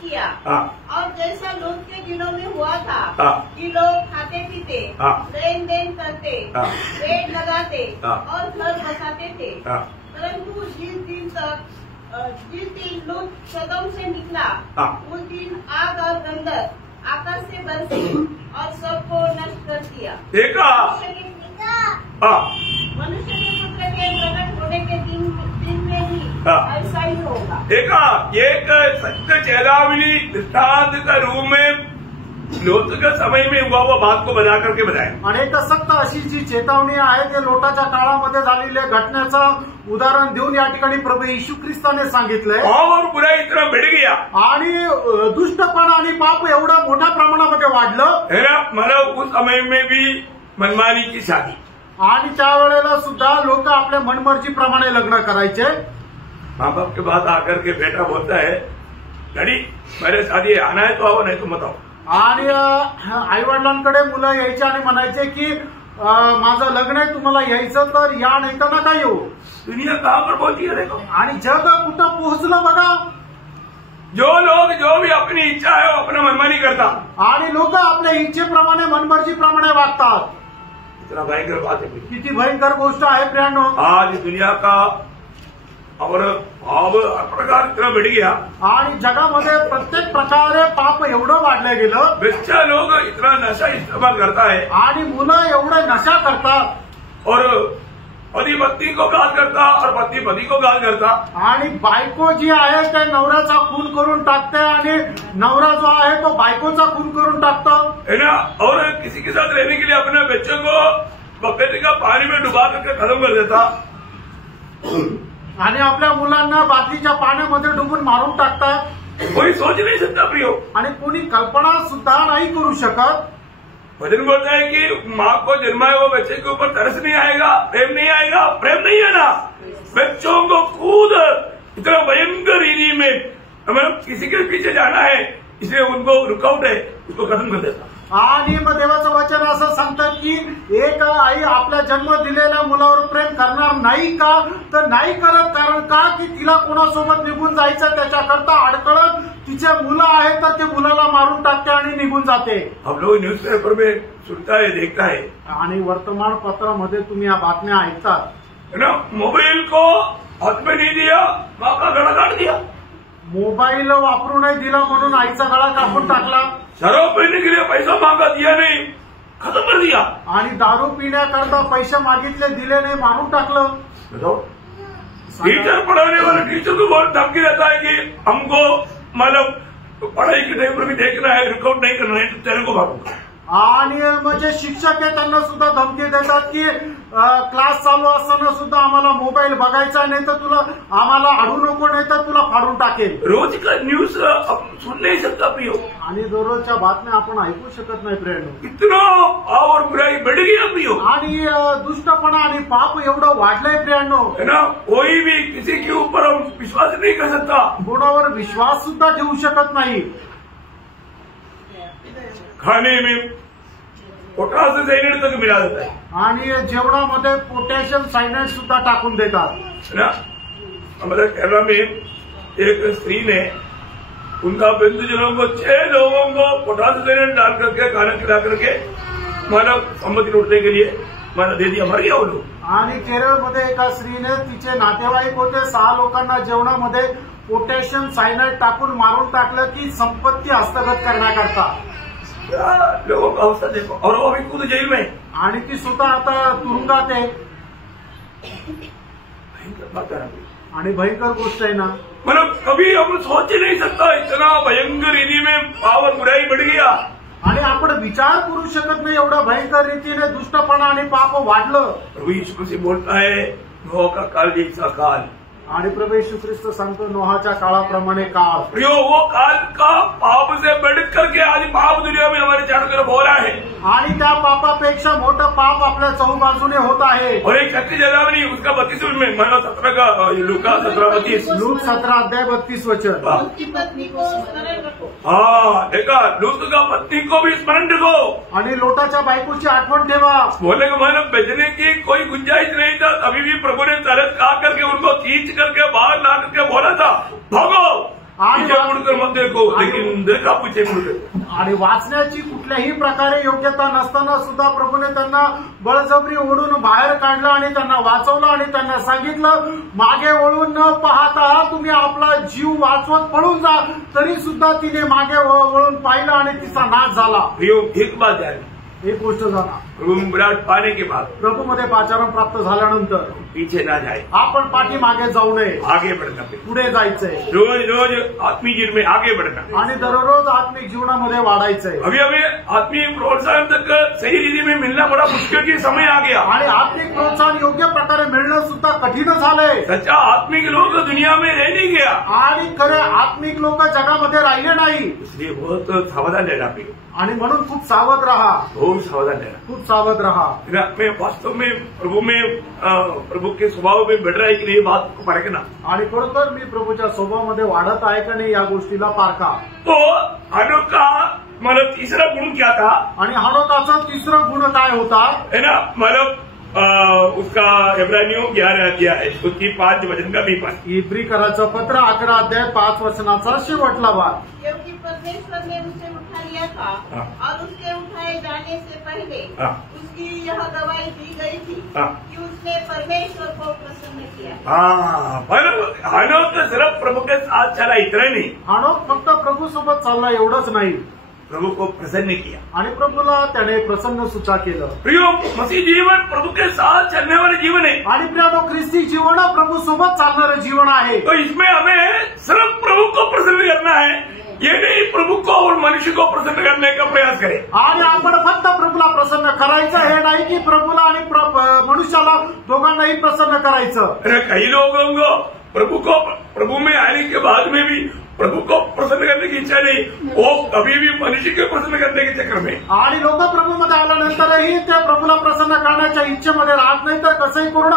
किया। हाँ, और जैसा लूत के दिनों में हुआ था हाँ, कि लोग खाते पीते, हाँ, लेन देन करते, हाँ, पेड़ लगाते हाँ, और घर बसाते थे, हाँ, परंतु जिस दिन लूत सदोम से निकला हाँ, उस दिन आग और गंधक आकाश से बरसी और सबको नष्ट कर दिया। देखा, हाँ, मनुष्य के पुत्र के प्रकट होने के दिन में भी हाँ, ऐसा ही होगा। देखा, एक सत्य चेतावनी दृष्टांत के रूप में लोट के समय में हुआ वो बात को बता करके बताया। आणि एक सक्त अशी जी चेतावणी आहे ते लोटाच्या काळामध्ये झालेल्या घटनेचं उदाहरण देऊन या ठिकाणी प्रभू येशू ख्रिस्ताने सांगितलंय। और बुराई इतना बढ़ गया आणि दुष्टपणा आणि पाप एवढं मोठ्या प्रमाणामध्ये वाढलं है ना। मतलब उस समय में भी मनमानी की शादी, आणि त्यावेळेला सुद्धा लोक आपल्या मनमर्जीप्रमाणे लग्न करायचे। माँ बाप के पास आकर के बेटा बोलता है डैडी मेरे शादी आना है तो आओ नहीं तो मत आओ। आणि आई वडिलांकडे मुलं यायचे आणि म्हणायचे की माझं लग्न आहे, तुम्हाला यायचं तर या, नाही तर नका येऊ। दुनिया कहाँ पर पहुंची है देखो। आणि जग कुठं पोहोचलं बघा। जो लोग जो भी अपनी इच्छा है वो अपना मनमानी करता, आणि लोक आपल्या इच्छेप्रमाणे मनमर्जीप्रमाणे वागतात। इतना भयंकर बात है। किती भयंकर गोष्ट आहे प्रियांनो। आज दुनिया का और भाव हर प्रकार इतना बढ़ गया आणि जगामध्ये प्रत्येक प्रकारे पाप एवढं वाढलं गेलं। बच्चा लोग इतना नशा इस्तेमाल करता है आणि मुलं एवढे नशा करतात और पति पत्नी को गाल करता और पति पति को गाल करता। आणि बायको जी आहे ते नवऱ्याचा खून करून टाकते आणि नवरा जो आहे तो बायकोचा खून करून टाकतो, है ना। और किसी के साथ रहने के लिए अपने बच्चों को बकरी का पानी में डुबा करके खत्म कर देता आणि आपल्या मुलांना बादलीच्या पाण्यामध्ये डुबून मारून टाकतात। कोई सोच नहीं सकता प्रियो, आणि कोणी कल्पना सुद्धा नाही करू शकत। भजन बोलता है कि माँ को जन्माए हुए बच्चे के ऊपर तरस नहीं आएगा, प्रेम नहीं आएगा। प्रेम नहीं है ना, बच्चों को खुद इतना भयंकर रीति में मतलब किसी के पीछे जाना है इसलिए उनको रुकावट है, उसको खत्म कर देता। आणि मग देवाचं वचन असं सांगतात की एक आई आपल्या जन्म दिलेल्या मुलावर प्रेम करणार नाही का, तर नाही करत। कारण का की तिला कोणासोबत निघून जायचं त्याच्याकरता अडकळत तिचे मुलं आहेत तर ते मुलाला मारून टाकते आणि निघून जाते। हम लोग न्यूज पेपर में सुनता है, देखता है, आणि वर्तमानपत्रामध्ये तुम्ही या बातम्या ऐकतात, है ना। मोबाइल को हाथ में नहीं दिया, माँ का गला काट दिया। मोबाईल वापरू नाही दिला म्हणून आईचा गळा कापून टाकला। शराब पीने के लिए पैसा मांगा, दिया नहीं, खत्म कर दिया। आणि दारू पिण्याकरता पैसे मागितले, दिले नाही, मारून टाकलं। बताओ, टीचर पढ़ाने वाले टीचर को बहुत धमकी देता है कि हमको मतलब पढ़ाई के टाइम पर भी देखना है, रिकॉर्ड नहीं करना है तो तेरे को भागूंगा। आणि म्हणजे शिक्षक आहे त्यांना सुद्धा धमकी देतात की क्लास चालू असताना सुद्धा आम्हाला मोबाईल बघायचा नाही तर तुला आम्हाला अडू नको, नाही तर तुला फाडून टाकेल। रोज का न्यूज सुन नहीं सकता प्रियो, आणि दररोजच्या बातम्या आपण ऐकू शकत नाही प्रियो। इतना और बुराई बढ़ गया प्रियो, आणि दुष्टपणा आणि पाप एवढं वाढलंय प्रियो, है ना। कोई भी किसी के ऊपर हम विश्वास नहीं कर सकता, कोणावर विश्वास सुद्धा ठेवू शकत नाही। खाने में पोटासियम साइनाइड तक मिला देता है, आणि जेवणामध्ये पोटॅशियम सायनाइड सुद्धा टाकून देतात, है ना। हमारे केरला में एक स्त्री ने उनका बंधुजनों को 6 लोगों को पोटासियम साइनाइड डाल करके खाना खिला करके मानव संपत्ति लूटने के लिए माना दे दिया, मर गया वो लोग। आणि केरळमध्ये एका स्त्रीने तिचे नातेवाईक होते 6 लोकांना जेवणामध्ये पोटॅशियम सायनाइड टाकून मारून टाकलं की संपत्ती हस्तगत करण्याकरता। लोगों का अवस्था देखो, और वो भी खुद जेल में, आणि ती सुद्धा आता तुरुंगात आहे। भयंकर बात है, आणि भयंकर गोष्ट आहे ना। मतलब कभी हम सोच ही नहीं सकता इतना भयंकर रीति में पावर बुराई बढ़ गया। आणि आपण विचार करू शकत नाही एवढं भयंकर रीतीने दुष्टपणा आणि पाप वाढलं। प्रभु यीशु मसीह बोलता है नोह का काल जैसा काल, आणि प्रभू येशू ख्रिस्त सांगतो नोहाच्या काळाप्रमाणे काळ। प्रियो वो काल का पाप से बढ़ करके आज पाप दुनिया में हमारे चारों तरफ हो रहा है, आणि त्या पापापेक्षा मोठं पाप आपल्या चहूबाजूने होत आहे। और एक शक्ति जलावनी उसका 32 में मानो 17 का लूका 17:32 लूक 17:32 वचन। लूत की पत्नी को स्मरण रखो। हाँ देखा, लूत का पत्नी को भी स्मरण रखो, आणि लोटाच्या बायकोची आठवण ठेवा। बोलने का मतलब बचने की कोई गुंजाइश नहीं था, तभी भी प्रभु ने तरस खा करके उनको खींच करके बाहर ला करके बोला था भागो, पीछे मुड़कर मत देखो, लेकिन देखा पीछे मुड़कर। आणि वाचण्याची कुठल्याही प्रकारे योग्यता नसताना सुद्धा प्रभूने त्यांना बळजबरी ओढून बाहेर काढलं आणि त्यांना वाचवलं आणि त्यांना सांगितलं मागे वळून न पाहता तुम्ही आपला जीव वाचवत पळून जा। तरी सुद्धा तिने मागे वळून पाहिलं आणि तिचा नाश झाला। एक बात आहे, एक गोष्ट झाला, प्रभु में विराट पाने के बाद प्रभूमध्ये पाचारण प्राप्त झाल्यानंतर पीछे ना जाए, आपण पाठीमागे जाऊ नये, आगे बढ़ना, पुढे जायचंय, रोज रोज आत्मीय जीवन में आगे बढ़ना आणि दररोज आत्मिक जीवनामध्ये वाढायचंय. अभी हमें आत्मीय प्रोत्साहन तक सही रीति में मिलना बड़ा मुश्किल की समय आ गया. आणि आत्मिक प्रोत्साहन योग्य प्रकारे मिळणं सुद्धा कठीण झालंय. सच्चा आत्मिक लोग दुनिया में रह नहीं गया आणि खरे आत्मिक लोक जगामध्ये राहिले नाही. इसलिए बहुत सावधान रहना पड़ेगा आणि म्हणून खूप सावध राहा, बहुत सावधान रहना. खूप सावध राहा. मैं वास्तव में प्रभु के स्वभाव में बढ़ रहा है कि नहीं बात को परखना. आणि खरोखर मी प्रभूच्या स्वभावामध्ये वाढत आहे का नाही या गोष्टीला पारखा. तो अनोखा मतलब तीसरा गुण क्या था? आणि हनोकाचा तिसरा गुण काय होता? है ना, मतलब उसका इब्रानियों 11 अध्याय है, उसकी 5 वचन का भी पाठ. इब्रीकराचं पत्र 11 अध्याय 5 वचनाचा शेवटला भाग. क्योंकि परमेश्वर ने उसे उठा लिया था और उसके उठाए जाने से पहले उसकी यह गवाही दी गई थी कि उसने परमेश्वर को प्रसन्न किया. पर हनोक सिर्फ प्रभु के साथ चला इतना नहीं, हनोक फक्त प्रभू सोबत चालला एवढंच नाही, प्रभु को प्रसन्न किया आणि प्रभूला त्याने प्रसन्न सुद्धा केलं. प्रियो, मसीह जीवन प्रभु के साथ चलने वाले जीवन है. आणि प्रियानो, ख्रिस्ती जीवन प्रभू सोबत चालणारं जीवन आहे. तो इसमें हमें सिर्फ प्रभु को प्रसन्न करना है, ये नहीं प्रभु को और मनुष्य को प्रसन्न करने का प्रयास करें. आणि आपण फक्त प्रभूला प्रसन्न करायचं हे नाही की प्रभूला आणि मनुष्याला दोघांनाही प्रसन्न करायचं. कई लोगों को प्रभु में आने के बाद में भी प्रभु को प्रसन्न करने की इच्छा नहीं, वो कभी भी मनुष्य को प्रसन्न करने के चक्कर में. आणि लोक प्रभूमध्ये आल्यानंतरही ते प्रभूला प्रसन्न करण्याच्या इच्छेमध्ये राहत नाही, तर कसंही करून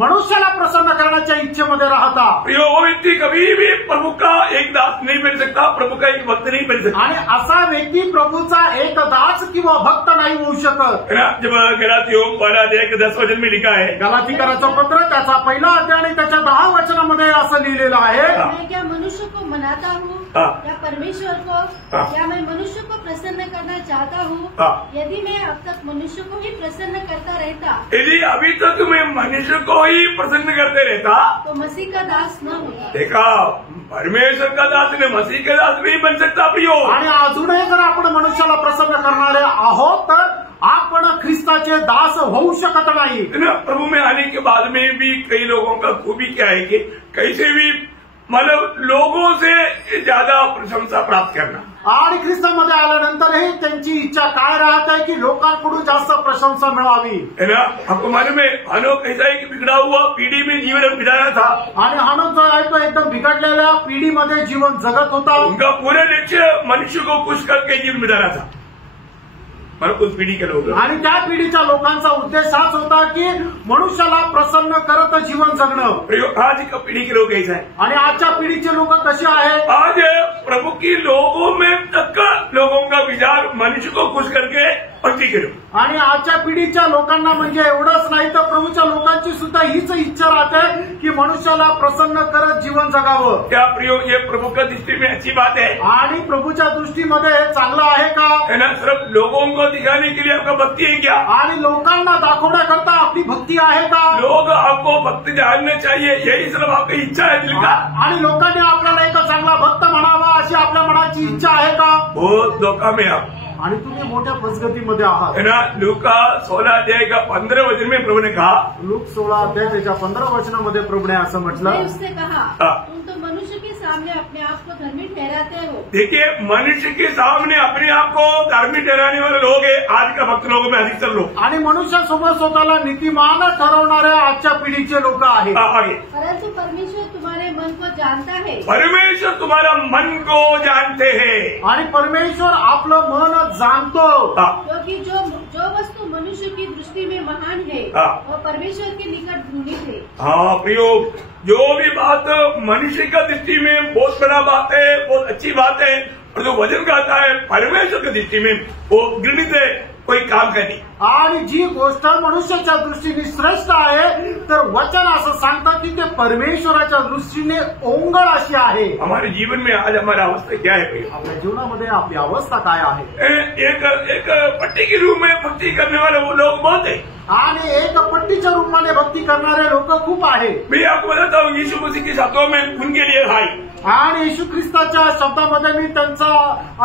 मनुष्याला प्रसन्न करण्याच्या इच्छेमध्ये राहतात. वो व्यक्ति कभी भी प्रभु का एक दास नहीं बन सकता, प्रभु का एक भक्त नहीं बन सकता. आणि असा व्यक्ती प्रभूचा एक दास किंवा भक्त नाही होऊ शकत. जब गलातियों 12 अध्याय के 10 वचन में लिखा है, गलातीकराचं पत्र त्याचा 1 अध्याय आणि त्याच्या 10 वचनामध्ये असं लिहिलेलं आहे, मैं क्या मनुष्य को मनाता हूँ या परमेश्वर को, या मैं मनुष्य को प्रसन्न करना चाहता हूँ? यदि मैं अब तक मनुष्य को ही प्रसन्न करता रहता, यदि अभी तक मैं मनुष्य को ही प्रसन्न करते रहता, तो मसीह का दास न होता. देखा, परमेश्वर का दास ने मसीह का दास नहीं बन सकता. प्रियो, आणि अजूनही जर आपण मनुष्याला प्रसन्न करणारे आहोत तर आपण ख्रिस्ताचे दास होऊ शकत नाही. प्रभु में आने के बाद में भी कई लोगों का खूबी क्या है कि कैसे भी मतलब लोगों से ज्यादा प्रशंसा प्राप्त करना. आणि ख्रिस्तामध्ये आल्यानंतरही त्यांची इच्छा काय राहत आहे की लोकांकडून जास्त प्रशंसा मिळावी. है ना, आपको मालूम है हनोक ऐसा है कि बिगड़ा हुआ पीढ़ी में जीवन बिताना था. आणि हनोक जो आहे तो एकदम बिघडलेल्या पिढीमध्ये जीवन जगत होता. उनका पूरा लक्ष्य मनुष्य को खुश करके जीवन बिताना था. उस पीढ़ी के लोग आणि त्या पिढीच्या लोकांचा उद्देश हाच होता की मनुष्याला प्रसन्न करत जीवन जगणं. आज का पीढ़ी के लोग ऐसा है. आणि आजच्या पिढीचे लोक कसे आहेत? आज प्रभु की लोगों में तक लोगों का विचार मनुष्य को खुश करके भक्ती करो. आणि आजच्या पिढीच्या लोकांना म्हणजे एवढंच नाही तर प्रभूच्या लोकांची सुद्धा हीच इच्छा राहते की मनुष्याला प्रसन्न करत जीवन जगावं. क्या प्रियो, ये प्रभु का दृष्टि में अच्छी बात है? आणि प्रभूच्या दृष्टीमध्ये हे चांगलं आहे का? है ना, सिर्फ लोगों को दिखाने के लिए आपका भक्ति है क्या? आणि लोकांना दाखवण्याकरता आपली भक्ती आहे का? लोग आपको भक्त जानना चाहिए, यही सिर्फ आपकी इच्छा है दिल का? आणि लोकांनी आपल्याला एक चांगला भक्त म्हणावा अशी आपल्या मनाची इच्छा आहे का? बहुत धोखा में आप. आणि तुम्ही मोठ्या फसगतीमध्ये आहात. है ना, लूका 16 अध्याय का 15 वचन में प्रभु ने कहा, लूक 16 अध्याय त्याच्या 15 वचनामध्ये प्रभुने असं म्हटलं, उससे कहा, तुम तो मनुष्य के सामने अपने आप को धर्मी ठहराते हो. देखिए, मनुष्य के सामने अपने आप को धार्मिक ठहराने वाले लोग है आज का भक्त लोगों में अधिकतर लोग. आणि मनुष्यासोबत स्वतःला नीतिमान ठरवणाऱ्या आजच्या पिढीचे लोक आहेत. आगे, परंतु परमेश्वर तुम्हारे मन को जानता है. परमेश्वर तुम्हारा मन को जानते हैं. आणि परमेश्वर आपलं मन जाणतो. क्योंकि जो वस्तु मनुष्य की दृष्टि में महान है वो परमेश्वर के निकट घृणित है. हाँ प्रियो, जो भी बात मनुष्य का दृष्टि में बहुत बड़ा बात है, बहुत अच्छी बात है, और जो वचन कहता है परमेश्वर की दृष्टि में वो घृणित है, कोई काम का नहीं. आणि जी गोष्ट मनुष्याच्या दृष्टीने श्रेष्ठ आहे तर वचन असं सांगतं की ते परमेश्वराच्या दृष्टीने ओंगळ अशी आहे. हमारे जीवन में आज हमारा अवस्था क्या है भाई? आपल्या जीवनामध्ये आपली अवस्था काय आहे? एक पट्टी के रूप में भक्ति करने वाले वो लोग बहुत है. आणि एक पट्टीच्या रूपाने भक्ती करणारे लोक खूप आहे. मैं आपको बताता हूँ, यीशु मसीह के शब्दों में उनके लिए हाई. आणि येशू ख्रिस्ताच्या शब्दामध्ये मी त्यांचा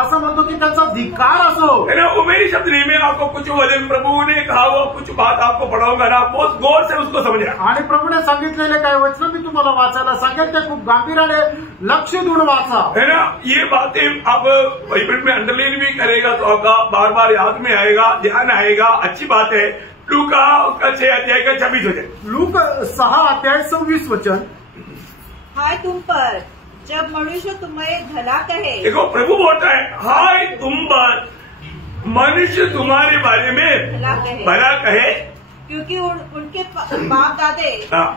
असं म्हणतो की त्यांचा धिक्कार असो। वो मेरी शब्द नहीं, मैं आपको कुछ वचन प्रभु ने कहा वो कुछ बात आपको पढ़ाऊंगा ना, बहुत गौर से उसको समझना। आणि प्रभूने सांगितलेले काही वचन मी तुम्हाला वाचायला सांगेल, ते खूप गांभीर्याने लक्ष देऊन वाचा। है ना, ये बातें आप बाइबल में अंडरलाइन भी करेगा तो आपका बार बार याद में आएगा, ध्यान आएगा, अच्छी बात है। लूका उसका 6 अध्याय का 26 वचन, लूक 6 अध्याय 26 वचन। हाय तुम पर जब मनुष्य तुम्हें भला कहे। देखो प्रभु बोलता है हाय तुम पर मनुष्य तुम्हारे बारे में भला कहे, क्योंकि उनके बाप दादे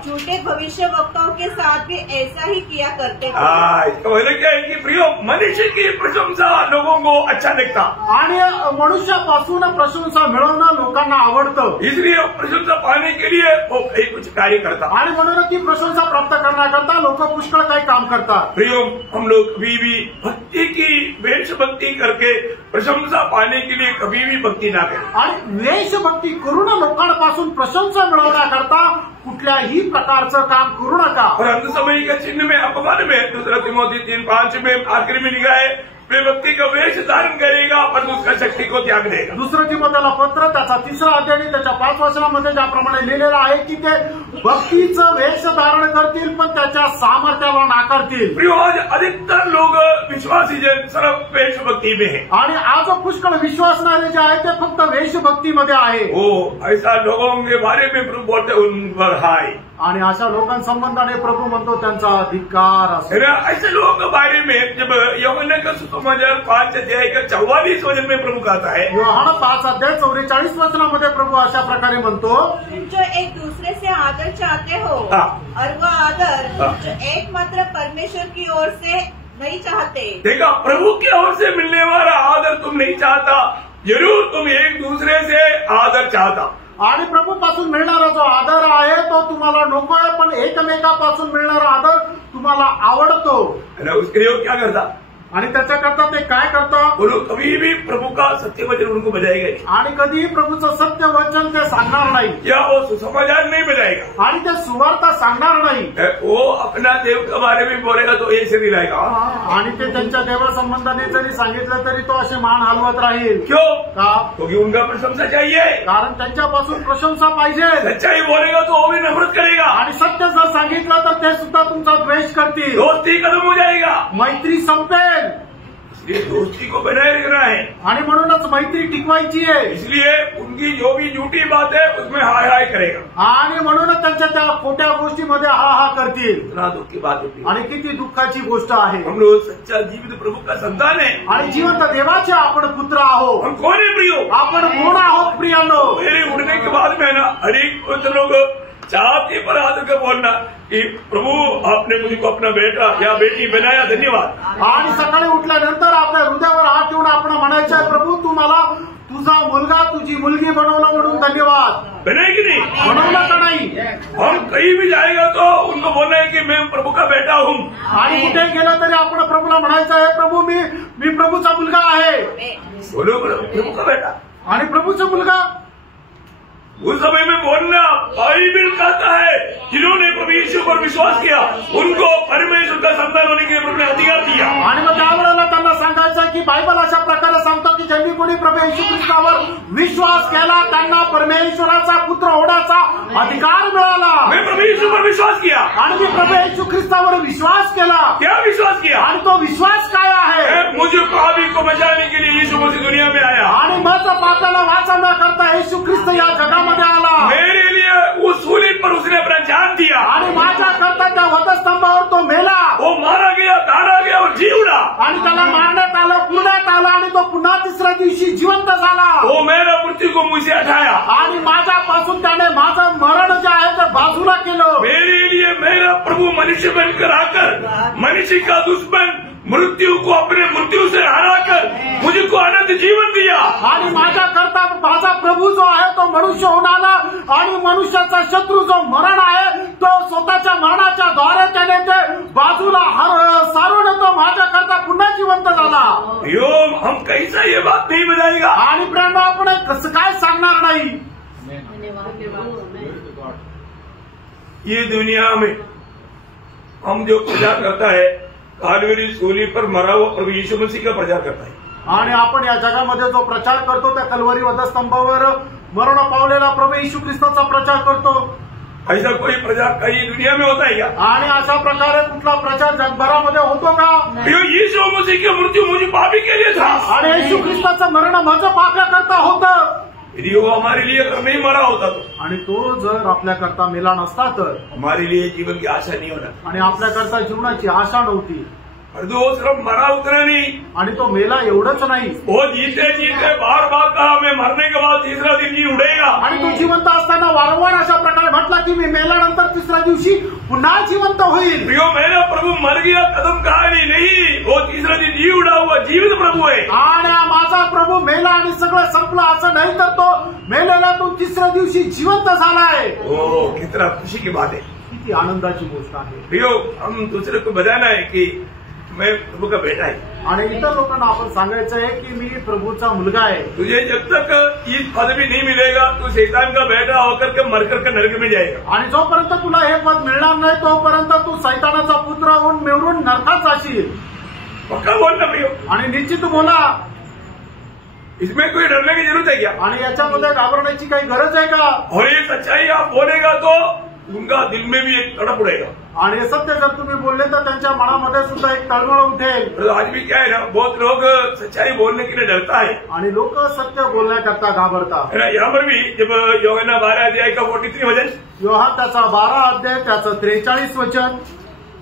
झूठे भविष्य वक्ताओं के साथ भी ऐसा ही किया करते थे। इसका मतलब क्या है कि प्रियो मनुष्य की प्रशंसा लोगों को अच्छा लगता आणि मनुष्यापासून प्रशंसा मिळवणं लोकांना आवडतं, इसलिए प्रशंसा पाने के लिए वो कई कुछ कार्य करता आणि म्हणून ती प्रशंसा प्राप्त करण्याकरता लोक पुष्कळ काही काम करतात। प्रियो हम लोग कभी भी भक्ति की वेश भक्ती करके प्रशंसा पाने के लिए कभी भी भक्ती ना करें, आणि वेश भक्ती करून लोकांपासून प्रशंसा मिळवण्याकरता कुठल्याही प्रकारचं काम करू नका। और अंत समय के चिन्ह में अपमान में 2 तिमोथी 3:5 में आखिर में लिखा है वे भक्ति का वेश धारण करेगा पर उसका शक्ति को त्याग देगा। 2 तिमोथेला पत्र त्याचा 3रा अध्याय त्याच्या 5 वचनामध्ये ज्याप्रमाणे लिहिलेलं आहे की ते भक्तीचं वेश धारण करतील पण त्याच्या सामर्थ्याला नाकारतील। प्रियो आज अधिकतर लोग विश्वासी जन सर्व वेश भक्ति में है, आणि आज पुष्कळ विश्वासणारे जे आहे ते फक्त वेश भक्तीमध्ये आहे। वो ऐसा लोगों के बारे में प्रभु बोलते उन पर हाय, आणि अशा लोकांसंबंधाने प्रभू म्हणतो त्यांचा धिक्कार असो। ऐसे लोगों के बारे में जब यूहन्ना का सुसमाचार 5 अध्याय का 44 वचन में प्रभु कहता है, यूहन्ना 5 अध्याय 44 वचनामध्ये प्रभु अशा प्रकारे म्हणतो, तुम जो एक दूसरे से आदर चाहते हो और वह आदर जो एकमात्र परमेश्वर की ओर से नहीं चाहते। देखा, प्रभु की ओर से मिलने वाला आदर तुम नहीं चाहता, जरूर तुम एक दूसरे से आदर चाहता। आणि प्रभूपासून मिळणारा जो आदर आहे तो तुम्हाला नकोय, पण एकमेकापासून मिळणारा आदर तुम्हाला आवडतो। उसके लिए क्या करता, आणि त्याच्याकरता ते काय करतात, वो लोग कभी भी प्रभु का सत्य वचन उनको बजाएगा नहीं, आणि कधीही प्रभूचं सत्य वचन ते सांगणार नाही, या वो सुसमाचार नहीं बजाएगा, आणि ते सुवार्ता सांगणार नाही। वो अपना देव के बारे में बोलेगा तो ऐसे नहीं रहेगा, आणि ते त्यांच्या देवासंबंधाने जरी सांगितलं तरी तो असे मान हलवत राहील। क्यों? का? क्योंकि उनका प्रशंसा चाहिए, कारण त्यांच्यापासून प्रशंसा पाहिजे। सच्चाई बोलेगा तो वो भी नफरत करेगा, आणि सत्य जर सांगितलं तर ते सुद्धा तुमचा द्वेष करतील, दोस्ती खत्म हो जाएगा, मैत्री संपेल। इसलिए दोस्ती को बनाए रखना है, आणि म्हणूनच मैत्री टिकवायची आहे। इसलिए उनकी जो भी झूठी बात है उसमें हाय हाय करेगा, आणि म्हणूनच त्यांच्या त्या खोट्या गोष्टीमध्ये हा हा करतील। इतना दुख की बात होती है, आणि किती दुःखाची गोष्ट आहे। हम लोग सच्चा जीवित प्रभु का संतान है, आणि जिवंत देवाचे आपण पुत्र आहोत। हम कौन है प्रियो? आपण कोण आहोत प्रियानो? मेरे उठने के बाद में ना अनेक लोग छाती पर हाथ के बोलना कि प्रभु आपने मुझको अपना बेटा या बेटी बनाया, धन्यवाद। आणि सकाळी उठल्यानंतर आपल्या हृदयावर हात ठेवून आपण म्हणायचं आहे, प्रभू तुम्हाला तुझा मुलगा तुझी मुलगी बनवला म्हणून धन्यवाद। बनाए कि नहीं? बनवला का नाही? हम कहीं भी जाएगा तो उनको बोलना है कि मैं प्रभु का बेटा हूँ, आणि कुठे गेलं तरी आपण प्रभूला म्हणायचं आहे, प्रभू मी प्रभूचा मुलगा आहे। बोलो प्रभु का बेटा, आणि प्रभूचा मुलगा उस समय में बोलना बाइबल कहता है जिन्होंने प्रभु यीशु पर विश्वास किया उनको परमेश्वर का संतान होने के लिए प्रभु ने अधिकार दिया। आणि मग त्यावेळेला त्यांना सांगायचं की बायबल अशा प्रकारे सांगतो की ज्यांनी कोणी प्रभू येशू ख्रिस्तावर विश्वास केला त्यांना परमेश्वराचा पुत्र होण्याचा अधिकार मिळाला। मैं प्रभु यीशु पर विश्वास किया, आणि मी प्रभू येशू ख्रिस्तावर विश्वास केला। क्या विश्वास किया? आणि तो विश्वास काय आहे? मुझे पापी को बचाने के लिए यीशु मसीह दुनिया में आया, आणि माझा पापाला वाचवण्याकरता येशू ख्रिस्त या जगामध्ये आला। मेरे लिए उस सूली पर उसने अपना जान दिया, आणि माझ्या करता त्या वधस्तंभावर तो मेला, वो मारा गया, तारा गया और जी उड़ा, आणि त्याला मारण्यात आलं, पुण्यात आला, आणि तो पुन्हा 3ऱ्या दिवशी जिवंत झाला। वो मेरा मृत्यू को मुझे हटाया, आणि माझ्यापासून त्याने माझं मरण जे आहे ते बाजूला केलं। मेरे लिए मेरा प्रभु मनुष्य बनकर आकर मनुष्य का दुश्मन मृत्यू को अपने मृत्यू से हराकर मुझको अनंत जीवन दिया। आणि माझ्या करता माझा प्रभू जो आहे तो मनुष्य होऊन आला, आणि मनुष्याचा शत्रू जो मरण आहे तो स्वतःच्या मरणाच्या द्वारे त्याने ते बाजूला सारून तो माझ्या करता पुन्हा जिवंत झाला। हम कैसा ये बात नहीं बताएगा? आणि प्रेम आपण कसं काय सांगणार नाही? ये दुनिया में हम जो पूजा करता है कालवरी सूली पर मरा हुआ प्रभु यीशु मसीह का प्रचार करता है। आणि आपण या जगामध्ये जो प्रचार करतो त्या कल्वरी वधस्तंभावर मरण पावलेला प्रभू येशू ख्रिस्ताचा प्रचार करतो। ऐसा कोई प्रचार कहीं दुनिया में होता है क्या? आणि अशा प्रकारे कुठला प्रचार जगभरामध्ये होतो का? यीशु मसीह की मृत्यू मुझे पापी के लिए था आणि येशू ख्रिस्ताचं मरण माझं पाप्याकरता होतं। यदि वो हमारे लिए अगर नहीं मरा होता तो, आणि तो जर आपल्याकरता मेला नसता तर हमारे लिए जीवन की आशा नहीं होना, आणि आपल्याकरता जीवनाची आशा नव्हती। और वो सिर्फ मरा उतना नहीं, आणि तो मेला एवढंच नाही, वो जीते जीते बार बार कहा मैं मरने के बाद तीसरा दिन जी उड़ेगा। आणि तो जिवंत असताना वारंवार अशा प्रकारे म्हटला की मी मेल्यानंतर तिसऱ्या दिवशी पुन्हा जिवंत होईल। प्रियो, मेरा प्रभु मर गया कदम कहानी नहीं, वो तीसरा दिन जी उड़ा हुआ जीवित प्रभु है। आणि माझा प्रभू मेला आणि सगळं संपलं असं नाही, तर तो मेलेला तो तिसऱ्या दिवशी जिवंत झालाय। ओ कितना खुशी की बात है, किती आनंदाची गोष्ट आहे। प्रियो, हम दूसरे को बताना है कि मैं प्रभु का बेटा है, आणि इतर लोकांना आपण सांगायचं आहे की मी प्रभूचा मुलगा आहे। तुझे जब तक ये पदवी नहीं मिलेगा तू शैतान का बेटा होकर के मर करके नरक में जाएगा। आणि जोपर्यंत तुला हे पद मिळणार नाही तोपर्यंत तू सैतानाचा पुत्र होऊन मिळून नरकात जाशील। पक्का बोलना प्रियो, आणि निश्चित बोला, इसमें कोई डरने की जरूरत है क्या? आणि याच्यामध्ये घाबरण्याची काही गरज आहे का? और ये सच्चाई आप बोलेगा तो उनका दिल में भी एक तड़प उड़ेगा। आणि हे सत्य जर तुम्ही बोलले तर त्यांच्या मनामध्ये सुद्धा एक तळमळ उठेल। तो आज भी क्या है ना, बहुत लोग सच्चाई बोलने के लिए डरता है, आणि लोक सत्य बोलण्याकरता घाबरतात। है ना। यहाँ पर भी जब यूहन्ना 12 अध्याय का 43 वचन, योहान त्याचा 12 अध्याय त्याचं 43 वचन,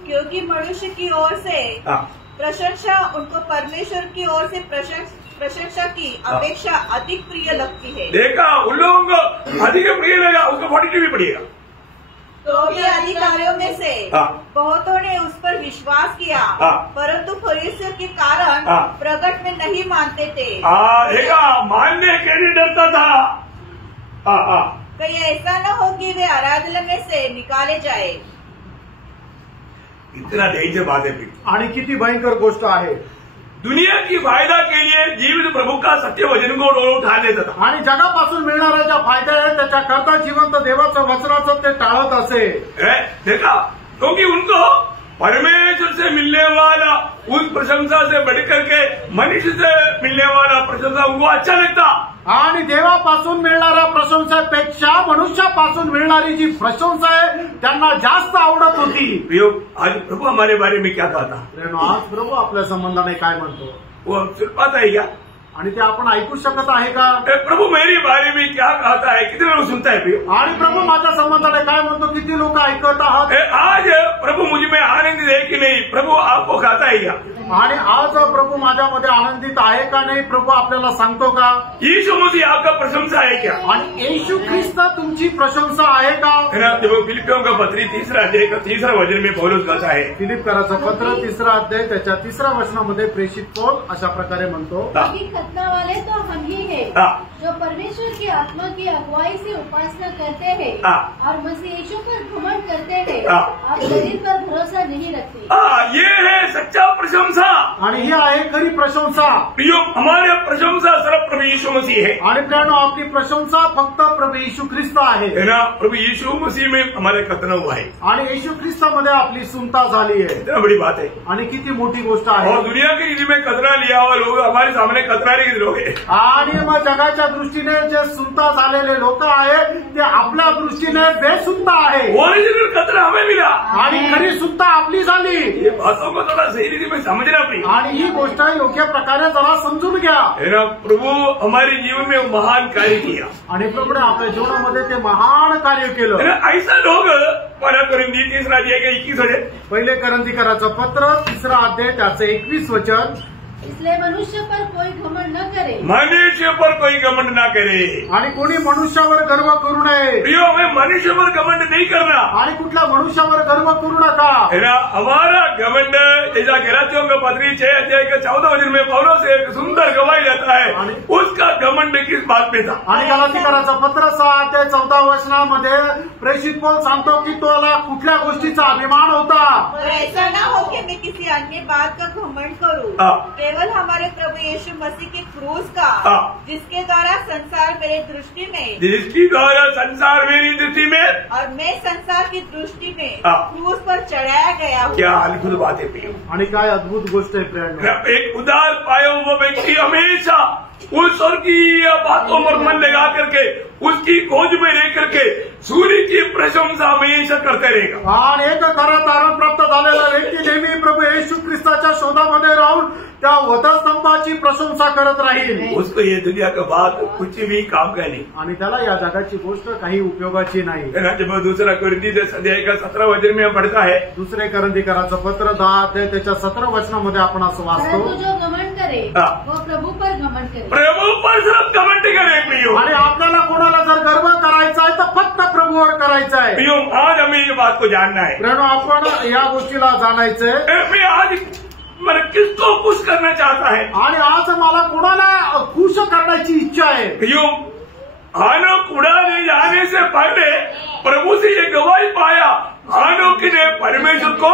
क्योंकि मनुष्य की ओर से प्रशंसा उनको परमेश्वर की ओर से प्रशंसा की अपेक्षा अधिक प्रिय लगती है। देखा, उन लोगों को अधिक प्रिय लगा, उसका 42 भी पड़ेगा। तो भी अधिकारियों में से बहुतों ने उस पर विश्वास किया, परंतु फरीसियों के कारण प्रकट में नहीं मानते थे। देखा, मानने के लिए डरता था। कहीं ऐसा न हो कि वे आराधना में से निकाले जाए। इतना डेंजर बात है। आणि किती भयंकर गोष्ट आहे। दुनिया की फायदा के लिए जीवित प्रभु का सत्य वचन को उठा लेता था, आणि जगापासून मिळणाऱ्या ज्या फायद्या आहेत त्याच्याकरता जिवंत देवाचं वचनाचं ते टाळत असे। देखा, क्योंकि उनको परमेश्वर से मिलने वाला उस प्रशंसा से बढ़कर के मनुष्य से मिलने वाला प्रशंसा उनको अच्छा लगता। आणि देवापासून मिळणाऱ्या प्रशंसेपेक्षा मनुष्यापासून मिळणारी जी प्रशंसा आहे त्यांना जास्त आवडत होती। आज प्रभु हमारे बारे में क्या कहता? आज प्रभू आपल्या संबंधाने काय म्हणतो वो सुन पाता है क्या? आणि ते आपण ऐकू शकत आहे का? प्रभु मेरे बारे में क्या कहता है, कितने लोग सुनता है प्रियो? आणि प्रभू माझ्या संबंधाने काय म्हणतो, किती लोक ऐकत आहात? आज प्रभु मुझ में आनंद है कि नहीं, प्रभु आपको कहता है क्या? आणि आज प्रभू माझ्यामध्ये आनंदित आहे का नाही, प्रभू आपल्याला सांगतो का? यीशु मसीह आपका प्रशंसा है क्या? आणि येशू ख्रिस्त तुमची प्रशंसा आहे का? जब फिलिपियों का पत्री 3 अध्याय का 3 वचन में पौलुस कहता है, फिलिप्पियराचं पत्र 3 अध्याय त्याच्या 3 वचनामध्ये प्रेषित पौल अशा प्रकारे म्हणतो, खतना वाले तो हम ही हैं, जो परमेश्वर की आत्मा की अगुवाई से उपासना करते हैं और मसीह यीशु पर घमंड करते हैं, आप शरीर पर भरोसा नहीं रखते। ये है सच्चा प्रशंसा, आणि ही आहे खरी प्रशंसा। प्रियो, हमारे प्रशंसा सिर्फ प्रभु यीशु मसीह है। आणि प्रियानो, आपली प्रशंसा फक्त प्रभू येशू ख्रिस्त आहे, है ना। प्रभु यीशु मसीह में हमारे खतना हुआ है, आणि येशू ख्रिस्तामध्ये आपली सुनता झाली आहे। इतना बड़ी बात है, आणि किती मोठी गोष्ट आहे। और दुनिया की रीति में खतना लिया हुआ लोग हमारे सामने खतरा के लोग है। आणि मग जगाच्या दृष्टीने जे सुनता झालेले लोक आहेत ते आपल्या दृष्टीने बेसुनता आहे। ओरिजिनल खतरा हमें मिला, आणि खरी सुनता आपली झाली। ये बातों को थोड़ा सही रीति में समझना पड़ी, आणि ही गोष्ट योग्य प्रकारे जरा समजून घ्या। है ना। प्रभु हमारे जीवन में महान कार्य किया, आणि प्रभूने आपल्या जीवनामध्ये ते महान कार्य केलं। है ना। ऐसा लोग पहला कोरिन्थी 3 अध्याय का 21 वचन, पहिले करंथीकराचं पत्र 3 अध्याय त्याचं 21 वचन, इसलिए मनुष्य पर कोई घमंड न करे, मनुष्य पर कोई घमंड ना करे। आणि कोणी मनुष्यावर गर्व करू नये। प्रियो, हमें मनुष्य पर घमंड नहीं करना, आणि कुठल्या मनुष्यावर गर्व करू नका। है ना। हमारा घमंड जैसा गलातियों का पत्री 6 अध्याय का 14 वचन में पौलुस से एक सुंदर गवाही देता है, उसका घमंड किस इस बात में था। आणि गलातीकराचं पत्र 6:14 प्रेषित पौल सांगतो की तुला कुठल्या गोष्टीचा अभिमान होता। पर ऐसा ना हो कि मैं किसी अन्य बात का घमंड करूं, केवल हमारे प्रभु यीशु मसीह के क्रूस का, जिसके द्वारा संसार मेरी दृष्टि में और मैं संसार की दृष्टि में क्रूस पर चढ़ाया गया हूँ। क्या अद्भुत बात है प्रियो। आणि काय अद्भुत गोष्ट आहे प्रेरणा। एक उदार पाया हुआ व्यक्ति हमेशा उस स्वर्गीय बातों पर मन लगा करके उसकी खोज में रह करके सूर्य की प्रशंसा हमेशा करते रहेगा। आणि एक खरा तारण प्राप्त झालेला व्यक्ती नेहमी प्रभू येशू ख्रिस्ताच्या शोधामध्ये राहून त्या वधस्तंभाची प्रशंसा करत राहील। उसको ये दुनिया का बात कुछ भी काम का नहीं, आणि त्याला या जगाची गोष्ट काही उपयोगाची नाही। जब दूसरा कुरिन्थियों 10:17 में पढ़ता है, दुसरे करंथीकराचं पत्र 10 त्याच्या 17 आपण असं वाचतो, जो घमंड करे वो प्रभू पर घमंड करे। प्रभु पर सिर्फ घमंड करे प्रियो। आणि आपल्याला कोणाला जर गर्व करायचा आहे तर फक्त प्रभूवर करायचा आहे। प्रियो, आज हमें ये बात को जानना है। प्रेरणा, आपण या गोष्टीला जाणायचंय। मैं आज मैं किसको खुश करना चाहता है, आणि आज मला कोणाला खुश करण्याची इच्छा आहे। प्रियो, आनोक उड़ाने जाने से पहले प्रभु से ये गवाही पाया, आनोक ने परमेश्वर को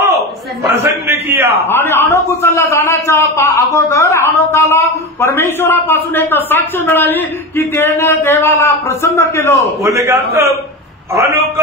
प्रसन्न किया। आणि आनोक उचलला जाण्याच्या अगोदर आनोकाला परमेश्वरापासून एक साक्ष मिळाली की त्याने देवाला प्रसन्न केलं। बोलेगा तो आनोक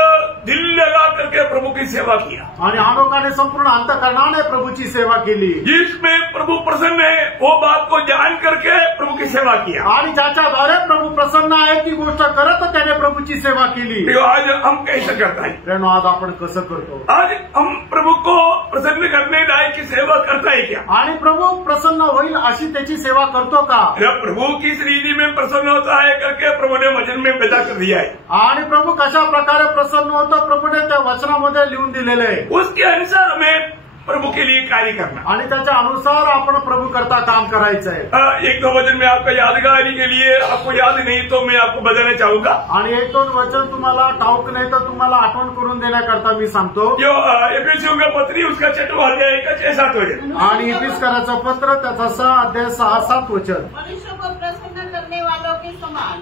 दिल लगा करके प्रभु की सेवा किया, आणि आनोकाने संपूर्ण अंतःकरणाने प्रभूची सेवा केली। जिसमें प्रभु प्रसन्न है वो बात को जान करके प्रभु की सेवा किया, आणि ज्याच्याद्वारे प्रभु प्रसन्न आहे ती गोष्ट करत त्याने प्रभूची सेवा केली। तो आज हम कैसे करता है? प्रेरणा, आज आपण कसं करतो? आज हम प्रभु को प्रसन्न करने लायक की सेवा करता है क्या? आणि प्रभु प्रसन्न होईल अशी त्याची सेवा करतो का? प्रभु किस रीति में प्रसन्न होता है करके प्रभु ने वचन में बता कर दिया है। आणि प्रभु कशा प्रकारे प्रसन्न होतं प्रभूने त्या वचनामध्ये लिहून दिलेले आहे। उसके अनुसार हमें प्रभु के लिए कार्य करना, आणि त्याच्या अनुसार आपण प्रभु करता काम करायचं आहे। 1-2 वचन में आपका यादगारी के लिए, आपको याद नहीं तो मैं आपको बताना चाहूंगा। आणि 1-2 वचन तुम्हाला ठाऊक नाही तर तुम्हाला आठवण करून देण्याकरता मी सांगतो। जो एफेसियों का पत्री उसका 6वां अध्याय का 6-7 वचन, आणि इफिसकराचं पत्र त्याचा 6:6-7 वचन। मनुष्य को प्रसन्न करने वालों के समान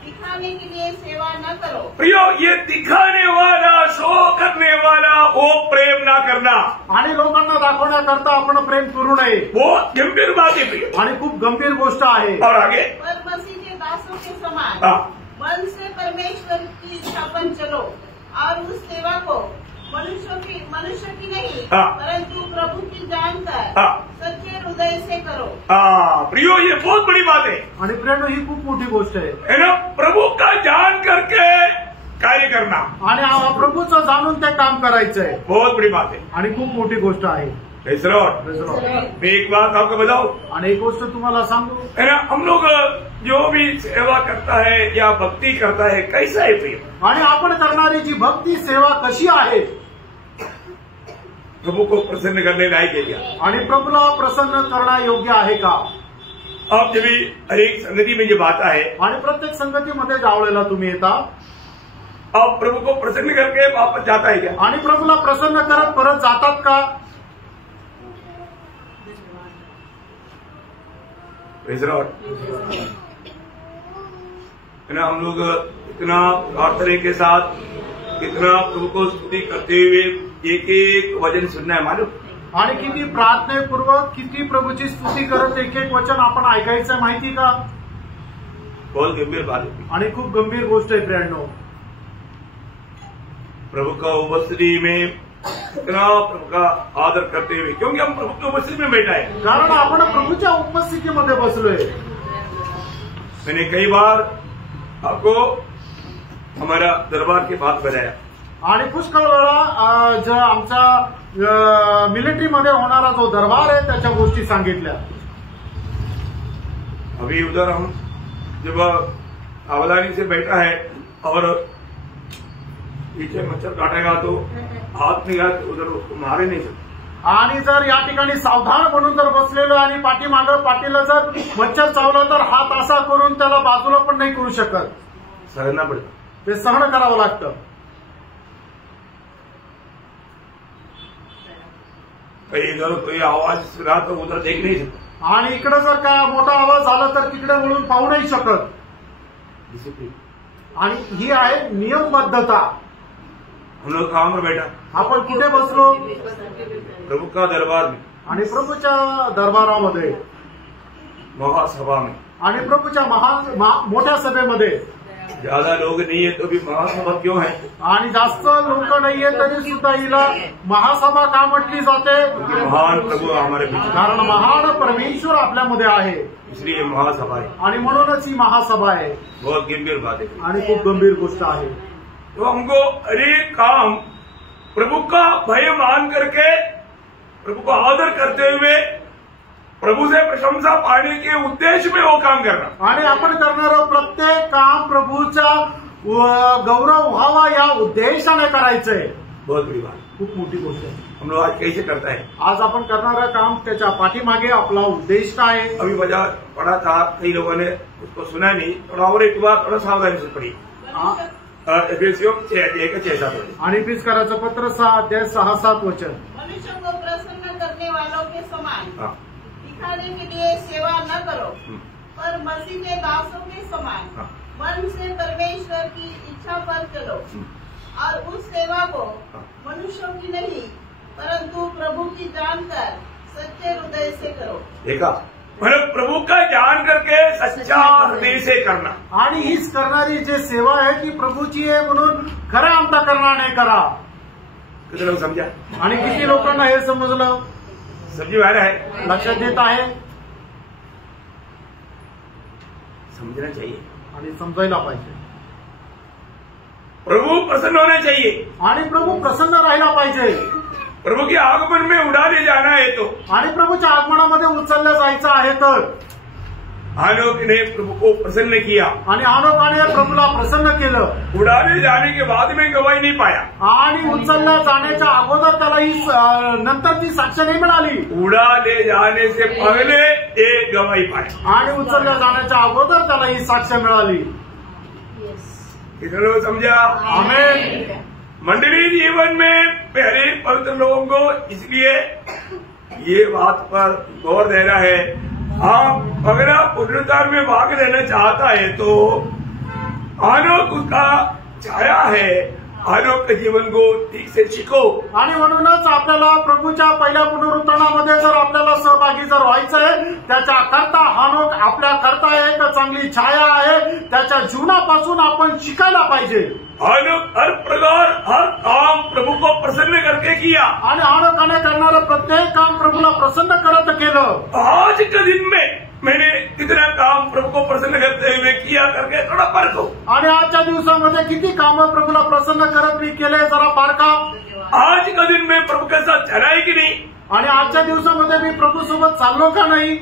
दिखाने के लिए सेवा न करो। प्रियो, ये दिखाने वाला, शो करने वाला वो प्रेम ना करना, आणि लोकांना दाखवण्याकरता आपण प्रेम करू नये। बहुत गंभीर बात है प्रियो, आणि खूप गंभीर गोष्ट आहे। और आगे पर मसीह के दासों के समान मन से परमेश्वर की इच्छा पर चलो और उस सेवा को मनुष्य की नहीं परंतु प्रभु की जानकर सच्चे हृदय से करो। प्रियो, ये बहुत बड़ी बात है। आणि प्रेरणा, ही खूप मोठी गोष्ट आहे ना, प्रभु का जान करके कार्य करना, आणि प्रभूचं जाणून ते काम करायचंय, बहुत बड़ी बात है आणि खूप मोठी गोष्ट आहे। मैं एक बात आपको बताऊं, आणि एक गोष्ट तुम्हाला सांगू, है ना, हम लोग जो भी सेवा करता है या भक्ति करता है कैसा है प्रिय, आणि आपण करणारी जी भक्ती सेवा कशी आहे, प्रभु को प्रसन्न करने लायक है क्या? आणि प्रभूला प्रसन्न करणं योग्य आहे का? आप जब भी हर एक संगति में जब आता है, आणि प्रत्येक संगतीमध्ये जावलेला तुम्ही येता, आप प्रभु को प्रसन्न करके वापस जाता है क्या? आणि प्रभूला प्रसन्न करत परत जातात का? हम लोग इतना प्रार्थना के साथ इतना प्रभु को स्तुति करते हुए एक वचन सुनना है मालूम, आणि किती प्रार्थनेपूर्वक किती प्रभूची स्तुती करत एक वचन आपण ऐकायचं माहिती का? बहुत गंभीर बात है, आणि खूप गंभीर गोष्ट आहे प्रियांनो। प्रभु का उपस्थिति में इतना प्रभु का आदर करते हुए, क्योंकि हम प्रभु की उपस्थिति में बैठा है, कारण आपण प्रभूच्या उपस्थितीमध्ये बसलोय। मैंने कई बार आपको हमारा दरबार की बात बताया, आणि पुष्कळ वेळा जो आमच्या मिलिटरीमध्ये होणारा जो दरबार आहे त्याच्या गोष्टी सांगितल्या। अभी उधर हम जब सावधानी से बैठा है और पीछे मच्छर काटेगा तो हाथ निकाल उधर उसको मारे नहीं सकते, आणि जर या ठिकाणी सावधान म्हणून जर बसलेलो आणि पाठीमागं पाठीला जर मच्छर चावला तर हात असा करून त्याला बाजूला पण नाही करू शकत, सहना पड़ता, ते सहन करावं लागतं। इधर कोई आवाज सुना तो उधर देख नहीं सकता, आणि इकडे जर काय मोठा आवाज झाला तर तिकडे वळून पाहू नाही शकत। डिसिप्लिन। आणि ही आहे नियमबद्धता। हम लोग कहाँ पर बैठा? आपण कुठे बसलो? प्रभु का दरबार में, आणि प्रभूच्या दरबारामध्ये, महासभा में। आणि प्रभूच्या मोठ्या सभेमध्ये। ज्यादा लोग नहीं है तो भी महासभा क्यों है? आणि जास्त लोक नाहीये तरी सुद्धा हिला महासभा का म्हटली जाते? महान प्रभु हमारे बीच, कारण महान परमेश्वर आपल्यामध्ये आहे, इसलिए महासभा है। आणि म्हणूनच ही महासभा आहे। बहुत गंभीर बात है आणि खूप गंभीर गोष्ट आहे। तो हमको हर एक काम प्रभु का भय मान करके, प्रभु को आदर करते हुए, प्रभु से प्रशंसा पाने के उद्देश्य में वो काम करना। आणि आपण करणारं प्रत्येक काम प्रभूचा गौरव व्हावा या उद्देशाने करायचंय। बहुत बड़ी बात, खूप मोठी गोष्ट आहे। हम लोग आज कैसे करता है? आज आपण करणारं काम त्याच्या पाठीमागे आपला उद्देश काय आहे? अभी बाजार पढ़ा था, कई लोगों ने उसको सुना नहीं, थोड़ा और एक बार थोड़ा सावधानी से पढ़ी। एफेसियों 6:6-7। आणि फिसकाराचं पत्र 6:6-7 वचन। मनुष्य को प्रसन्न करने वालों के समान हाँ। दिखाने के लिए सेवा न करो, पर मसीह के दासों के समान हाँ। मन से परमेश्वर की इच्छा पर चलो, और उस सेवा को मनुष्यों की नहीं परंतु प्रभु की जानकर सच्चे हृदय से करो। देखा, मतलब प्रभु का जान करके सच्चा हृदय से करना। आणि हीच करणारी जे सेवा आहे ती प्रभूची आहे म्हणून खऱ्या अंतःकरणाने करा। कितने लोग समझा? आणि किती लोकांना हे समजलं? समझी में आ रहा है? लक्षात देत आहे? समझना चाहिए, आणि समजायला पाहिजे। प्रभु प्रसन्न होना चाहिए, आणि प्रभू प्रसन्न राहायला पाहिजे। प्रभु के आगमन में उड़ा ले जाना है तो, आणि प्रभूच्या आगमनामध्ये उचललं जायचं आहे तर। हानोक ने प्रभु को प्रसन्न किया, आणि हानोकाने प्रभूला प्रसन्न केलं। उड़ाने जाने के बाद में गवाही नहीं पाया, आणि उचलल्या जाण्याच्या अगोदर त्याला ही नंतरची साक्ष नाही मिळाली। उड़ा ले जाने से पहले एक गवाही पाया, आणि उचलल्या जाण्याच्या अगोदर त्याला ही साक्ष मिळाली। कितने लोग समझा? आमेन। मंडली जीवन में पहले पवित्र लोगों को इसलिए ये बात पर गौर देना है। आप अगर आप पुनरुद्धार में भाग लेना चाहता है तो आनोक उसका छाया है, आनोक के जीवन को ठीक से शिको। आणि म्हणूनच आपल्याला प्रभूच्या पहिल्या पुनरुत्थानामध्ये जर आपल्याला सहभागी जर व्हायचंय, त्याच्या करता हानोक आपल्या करता एक चांगली छाया आहे। त्याच्या जीवनापासून आपण शिकायला पाहिजे। हानोक हर प्रकार हर काम प्रभु को प्रसन्न करके किया, आणि हानोकाने करणारं प्रत्येक काम प्रभूला प्रसन्न करत केलं। आज के दिन में मैंने कितना काम प्रभु को प्रसन्न करते हुए किया करके थोड़ा परखो। आणि आजच्या दिवसामध्ये किती कामं प्रभूला प्रसन्न करत मी केले जरा पारखा। आज का दिन में प्रभु के साथ चला है कि नहीं? आणि आजच्या दिवसामध्ये मी प्रभू सोबत चाललो का नाही?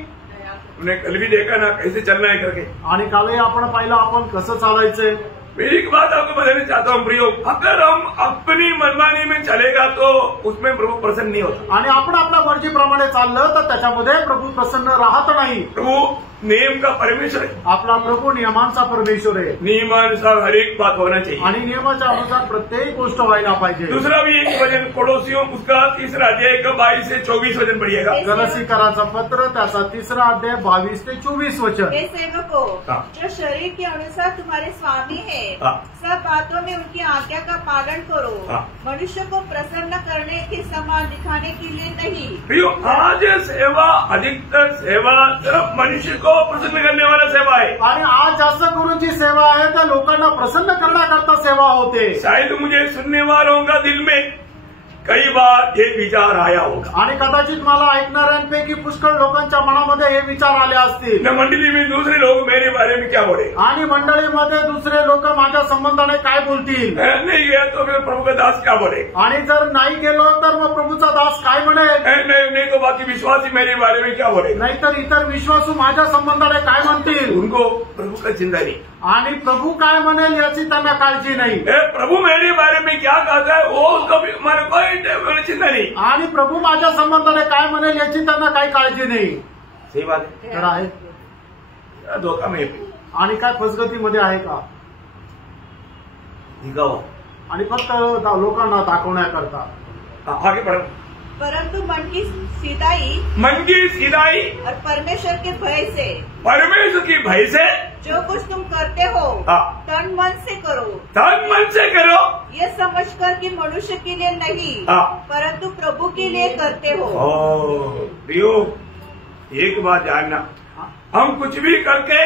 हमने कल भी देखा ना कैसे चलना है करके। आणि कालही आपण पाहिलं आपण कसं चालायचंय। मेरी एक बात आपको बताना चाहता हूँ प्रियो, अगर हम अपनी मनमानी में चलेगा तो उसमें प्रभु प्रसन्न नहीं होता। आणि आपण आपल्या मर्जीप्रमाणे चाललं तर त्याच्यामध्ये प्रभू प्रसन्न राहत नाही। प्रभु नियम का परमेश्वर है, आपला प्रभू नियमांचा परमेश्वर आहे। नियमानुसार हर एक बात होना चाहिए, आणि नियमाच्या अनुसार प्रत्येक गोष्ट व्हायला पाहिजे। दूसरा भी एक वचन कोलोसियों उसका 3 अध्याय का 22 से 24 वचन पढ़िएगा। गलसीकराचं पत्र त्याचा 3 अध्याय 22 ते 24 वचन। हे सेवकों, हाँ। जो शरीर के अनुसार तुम्हारे स्वामी है, हाँ। सब बातों में उनकी आज्ञा का पालन करो, हाँ। मनुष्य को प्रसन्न करने के समान दिखाने के लिए नहीं। प्रियो, आज सेवा अधिकतर सेवा सिर्फ मनुष्य को प्रसन्न करने वाला सेवा है। आणि आज जास्त करून जी सेवा आहे त्या लोकांना प्रसन्न करण्याकरता सेवा होते। शायद मुझे सुनने वालों का दिल में कई बार ये विचार आया होगा, आणि कदाचित मला ऐकणाऱ्यांपैकी पुष्कळ लोकांच्या मनामध्ये हे विचार आले असतील। न मंडली में दूसरे लोग मेरे बारे में क्या बोले, आणि मंडळीमध्ये दुसरे लोक माझ्या संबंधाने काय बोलतील, मैं नहीं गया तो फिर प्रभु का दास क्या बोले, आणि जर नाही गेलो तर मग प्रभूचा दास काय म्हणेल, नहीं तो बाकी विश्वासी मेरे बारे में क्या बोले, नाहीतर इतर विश्वासू माझ्या संबंधाने काय म्हणतील। उनको प्रभु का चिंता नहीं, आणि प्रभू काय म्हणेल याची त्यांना काळजी नाही। प्रभु मेरे बारे में क्या कहता है वो कभी मन कोई चिंता नहीं, आणि प्रभू माझ्या संबंधाने काय म्हणेल याची त्यांना काही काळजी नाही। सही बात है, तर आहे धोखा में आणि काय फसगतीमध्ये आहे का? दिखावा आणि फक्त लोकांना दाखवण्याकरता। आगे बढ़ो। परंतु मन की सीधाई मन की सीधाई और परमेश्वर के भय से, परमेश्वर की भय से जो कुछ तुम करते हो हाँ। तन मन से करो, तन मन से करो, ये समझकर कि मनुष्य के लिए नहीं हाँ। परंतु प्रभु के लिए करते हो। प्रियो, एक बात जानना, हम कुछ भी करके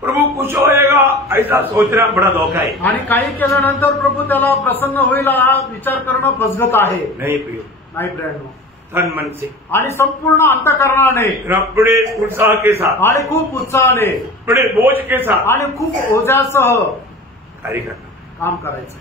प्रभू खुश होएगा ऐसा सोचना बड़ा धोखा है। आणि काही केल्यानंतर प्रभू त्याला प्रसन्न होईल हा विचार करणं फसगत आहे। नहीं प्रियो, नाही ब्रँडो, तन मन से आणि संपूर्ण अंतःकरणाने, बड़े उत्साह के साथ, आणि खूप उत्साहाने, बड़े बोझ के साथ आणि खूप ओझ्यासह कार्य करना काम करायचं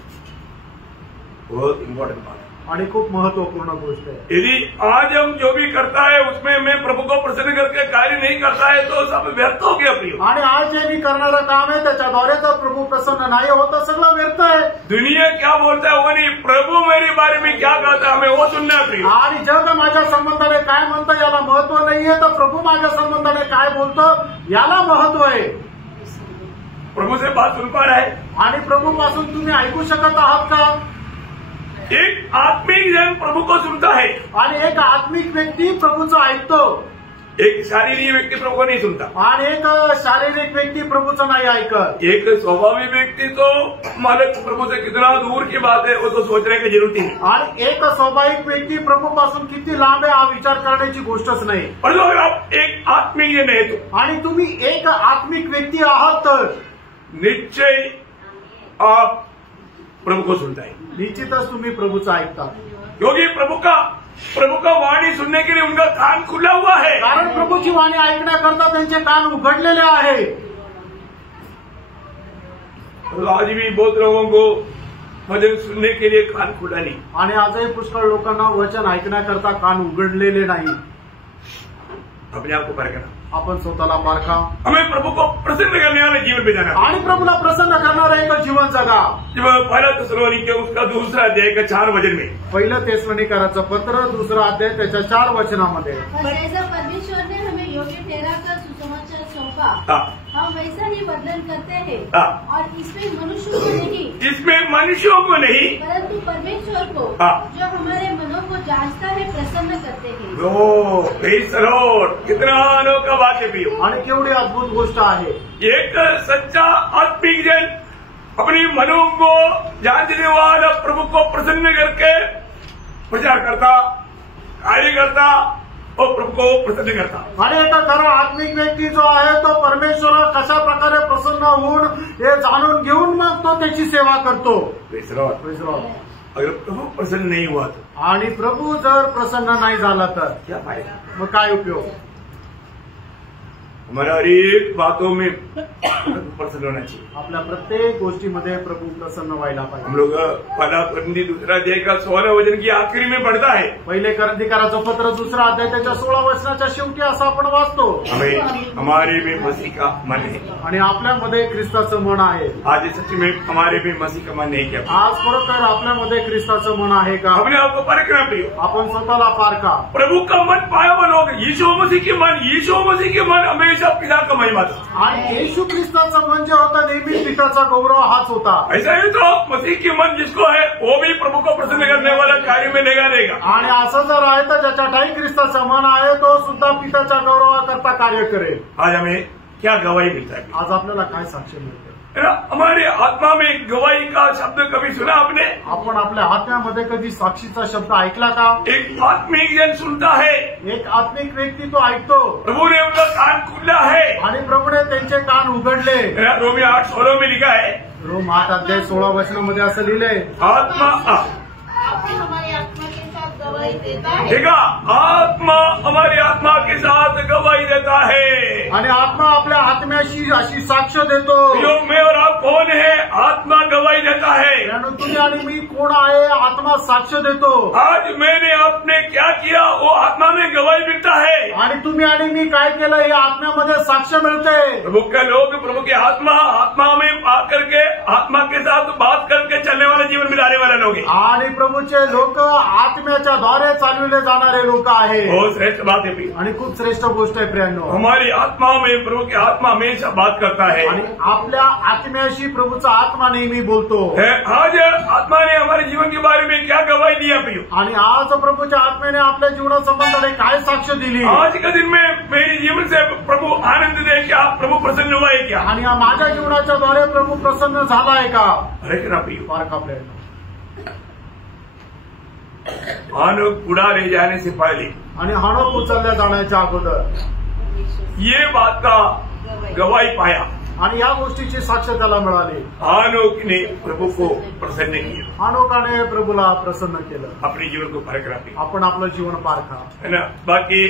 बहुत इम्पोर्टेंट बात है। आणि खूप महत्वपूर्ण गोष्ट आहे। यदि आज हम जो भी करता है उसमें मैं प्रभु को प्रसन्न करके कार्य नहीं करता है तो सब व्यर्थ हो गया प्रियो। आणि आज जे मी करणारं काम आहे त्याच्याद्वारे जर प्रभू प्रसन्न नाही होत सगळं व्यर्थ आहे। दुनिया क्या बोलता है वो नहीं, प्रभु मेरे बारे में क्या कहता है हमें वो सुनना है प्रियो। आणि जग माझ्या संबंधाने काय म्हणतं याला महत्व नाहीये, तर प्रभू माझ्या संबंधाने काय बोलतो याला महत्व आहे। प्रभु से बात सुन पा रहा है, आणि प्रभू पासून तुम्ही ऐकू शकत आहात का? एक आत्मिक जन प्रभु को सुनता है, आणि एक आत्मिक व्यक्ती प्रभूचं ऐकतो, एक शारीरिक व्यक्ति प्रभु को नहीं सुनता, आणि एक शारीरिक व्यक्ती प्रभूचं नाही ऐकत। एक स्वाभाविक व्यक्ति तो मालक प्रभु से कितना दूर की बात है वो तो सोचने की जरूरत ही नहीं। आणि एक स्वाभाविक व्यक्ती प्रभूपासून किती लांब आहे हा विचार करण्याची गोष्टच नाही। और अगर आप एक आत्मिक जन है तो आणि तुम्ही एक आत्मिक व्यक्ती आहात तर निश्चय आप प्रभु को सुनता है, निश्चितच तुम्ही प्रभूचं ऐकता, क्योंकि प्रभु का वाणी सुनने के लिए उनका कान खुला हुआ है। कारण प्रभूची वाणी ऐकण्याकरता त्यांचे कान उघडलेले आहे। और आज भी बहुत लोगों को भजन सुनने के लिए कान खुला नहीं। आणि आजही पुष्कळ लोकांना वचन ऐकण्याकरता कान उघडलेले नाही। अपने आप को परखना, आपण स्वतःला पारखा, हमें प्रभु को प्रसन्न करने वाले जीवन बिताना। आणि प्रभूला प्रसन्न करणारं एक जीवन जगा। जब पहला तस्सलोनिके उसका दूसरा अध्याय का 4 वचन में, पहिलं तेसलोनिकराचं पत्र 2 अध्याय त्याच्या 4 वचनामध्ये, और जैसा परमेश्वर ने हमें योग्य ठहराकर सुसमाचार सौंपा, हाँ, हम वैसा ही वर्णन करते हैं, हाँ, और इसमें मनुष्यों को नहीं इसमें मनुष्यों को नहीं परंतु परमेश्वर को, हाँ, जो हमारे मनों को जांचता है, प्रसन्न करते हैं। प्रेज़ द लॉर्ड, कितना अनोखा बात है प्रियो। आणि केवढी अद्भुत गोष्ट आहे। एक सच्चा आत्मिक जन अपनी मनों को जांचने वाला प्रभु को प्रसन्न करके प्रचार करता, कार्य करता और प्रभु को प्रसन्न करता। आणि एक खरा आत्मिक व्यक्ती जो आहे तो परमेश्वर कशा प्रकारे प्रसन्न होऊन हे जाणून घेऊन मग तो त्याची सेवा करतो। Praise the Lord. अगर प्रभु प्रसन्न नहीं हुआ तो, आणि प्रभू जर प्रसन्न नाही झाला तर क्या फायदा? मग काय उपयोग? हमारा हर एक बातों में प्रसन्न होना चाहिए। आपल्या प्रत्येक गोष्टीमध्ये प्रभू प्रसन्न व्हायला हम पाहिजे। लोग पहला कुरिन्थी 2 अध्याय का 16 वचन की आखिरी में पढ़ता है, पहिले करंथीकराचं पत्र 2 अध्याय त्याच्या 16 वचनाच्या शेवटी असं आपण वाचतो, हमें हमारे में मसीह का मन है। आणि आपल्यामध्ये ख्रिस्ताचं मन आहे। आज सच में हमारे में मसीह का मन नहीं क्या? आज खरोखर आपल्यामध्ये ख्रिस्ताचं मन आहे का? अपने आप को परखना प्रियो। आपण स्वतःला पारखा। प्रभु का मन पाया हुआ लोग, यीशु मसीह के मन हमेशा पिता का महिमा था। आणि येशू ख्रिस्ताचं मन जे होतं नेहमी पिताचा गौरव हाच होता। ऐसा ही तो मसीह के मन जिसको है वो भी प्रभु को प्रसन्न करने वाला कार्य में लगा देगा। आणि असं जर आहे तर ज्याच्या ठाई ख्रिस्ताचं मन आहे तो सुद्धा पिताच्या गौरवाकरता कार्य करेल। आज हमें क्या गवाही मिलता है? आज आपल्याला काय साक्ष मिळते? हमारे आत्मा में गवाही का शब्द कभी सुना आपने? आपण आपल्या आत्म्यामध्ये कधी साक्षीचा शब्द ऐकला का? एक आत्मिक जन सुनता है, एक आत्मिक व्यक्ती तो ऐकतो, प्रभु ने उनका कान खुला है। आणि प्रभूने त्यांचे कान उघडले। रोमी 8:16 में लिखा है, रोम 8 अध्याय 16 वचनामध्ये असं लिहिलंय, आत्मा आपने हमारी आत्मा के साथ गवाही देता है। देखा, आत्मा हमारी आत्मा के साथ गवाही देता है, आणि आत्मा आपल्या आत्म्याशी अशी साक्ष देतो। जो मैं और आप कौन है? आत्मा गवाही देता है। म्हणून तुम्ही आणि मी कोण आहे? आत्मा साक्ष देतो। आज मैंने आपने क्या किया वो आत्मा में गवाही मिलता है। आणि तुम्ही आणि मी काय केलं हे आत्म्यामध्ये साक्ष मिळते। प्रभु के लोग, प्रभु की आत्मा में आकर के आत्मा के साथ बात करके चलने वाला जीवन बिताने वाले लोग हैं। आणि प्रभूचे लोक आत्म्याच्या द्वारे चालविले जाणारे लोक आहे। बहुत श्रेष्ठ बात है प्रिय। आणि खूप श्रेष्ठ गोष्ट आहे प्रियांनो। हमारी आत्मा में प्रभु की आत्मा हमेशा बात करता है। आणि आपल्या आत्म्याशी प्रभूचा आत्मा नेहमी बोलतो। आज आत्मा ने हमारे जीवन के बारे में क्या गवाही दिया प्रिय? आणि आज प्रभूच्या आत्म्याने आपल्या जीवनासंबंधाने काय साक्ष दिली? आज के दिन में मेरे जीवन से प्रभु आनंद दे क्या? प्रभु प्रसन्न हुआ है क्या? आणि माझ्या जीवनाच्या द्वारे प्रभू प्रसन्न झाला आहे का? अरे ना प्रिय, पारखा प्रियांनो। हानोक उड़ा ले जाने से पहले आणि हानोक उचलल्या जाण्याच्या अगोदर ये बात का गवाही पाया आणि या गोष्टीची साक्ष त्याला मिळाली। हानोक ने प्रभु को प्रसन्न किया, हानोकाने प्रभूला प्रसन्न केलं। अपने जीवन को परख रहा आपण आपलं जीवन पारखा है ना। बाकी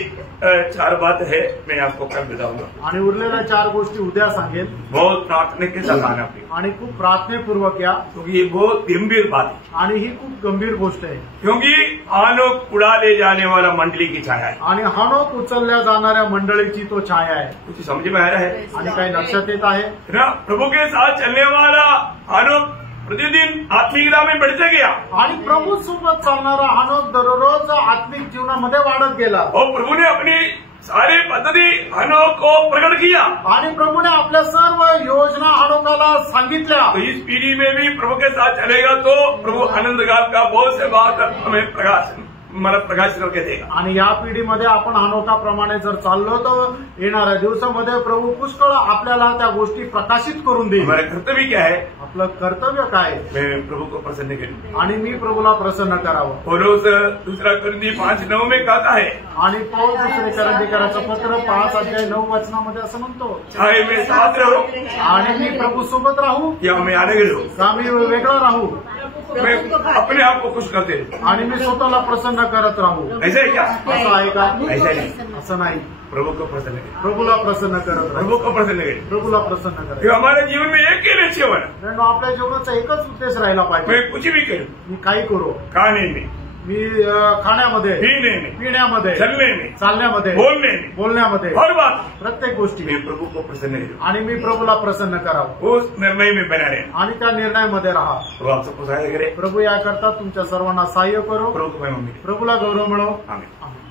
4 बात है, मैं आपको कल बताऊंगा। आणि उरलेल्या 4 गोष्टी उद्या सांगेल। बहुत प्रार्थना के साथ आना प्रिय, आणि खूप प्रार्थनेपूर्वक या, क्योंकि ये बहुत गंभीर बात है। आणि ही खूप गंभीर गोष्ट आहे, क्योंकि हानोक उड़ा ले जाने वाला मंडली की छाया है। आणि हानोक उचलल्या जाणाऱ्या मंडळीची तो छाया आहे। कुछ समझ में आ रहा है आणि काही लक्षात येत आहे ना? प्रभु के साथ चलने वाला हानोक प्रतिदिन आत्मिकता में बढ़ते गया आणि प्रभू सोबत चालणारा हानोक दररोज आत्मिक जीवनामध्ये वाढत गेला। और प्रभु ने अपनी सारी पद्धति हानोक को प्रकट किया आणि प्रभूने आपल्या सर्व योजना हानोकाला सांगितल्या। तो इस पीढ़ी में भी प्रभु के साथ चलेगा तो प्रभु आनंद काल का बहुत से बात हमें प्रकाश करके देगा। आणि या पिढीमध्ये आपण हानोकाप्रमाणे जर चाललो तर येणाऱ्या दिवसामध्ये प्रभू पुष्कळ आपल्याला त्या गोष्टी प्रकाशित करून देईल। हमारा कर्तव्य क्या है? आपलं कर्तव्य काय? मैं प्रभु को प्रसन्न करूं आणि मी प्रभूला प्रसन्न करावं। पौलुस 2 कोरिन्थी 5:9 में कहता है, आणि पौल दुसरे करंथीकराचं पत्र 5:9 असं म्हणतो, चाहे मैं साथ रहूं आणि मी प्रभू सोबत राहू या मैं अलग रहूं, का मी वेगळा राहू, मैं अपने आप को खुश करते रहूं। आणि मी स्वतःला प्रसन्न करत राहू। ऐसा है क्या? असं आहे का? ऐसा नहीं, असं नाही। प्रभु को प्रसन्न करें, प्रभूला प्रसन्न करत राहू, प्रभु को प्रसन्न करें। प्रभूला प्रसन्न कि करा। हमारे जीवन में एक ही लक्ष्य बना, कारण आपल्या जीवनाचा एकच उद्देश राहिला पाहिजे। मैं कुछ भी करूं, मी काही करू, खाने में, मी खाण्यामध्ये, पीने में, पिण्यामध्ये, चलने में, चालण्यामध्ये, बोलने में, बोलण्यामध्ये, हर बात प्रत्येक गोष्टी मैं प्रभु को प्रसन्न करूं, आणि मी प्रभूला प्रसन्न करावं उस निर्णय में बना रहे। आणि त्या निर्णयामध्ये राहा। तो आप सबको सहायता करे, प्रभू याकरता तुमच्या सर्वांना सहाय्य करो। प्रभु को महिमा मिले। प्रभूला गौरव मिळो। आमीन।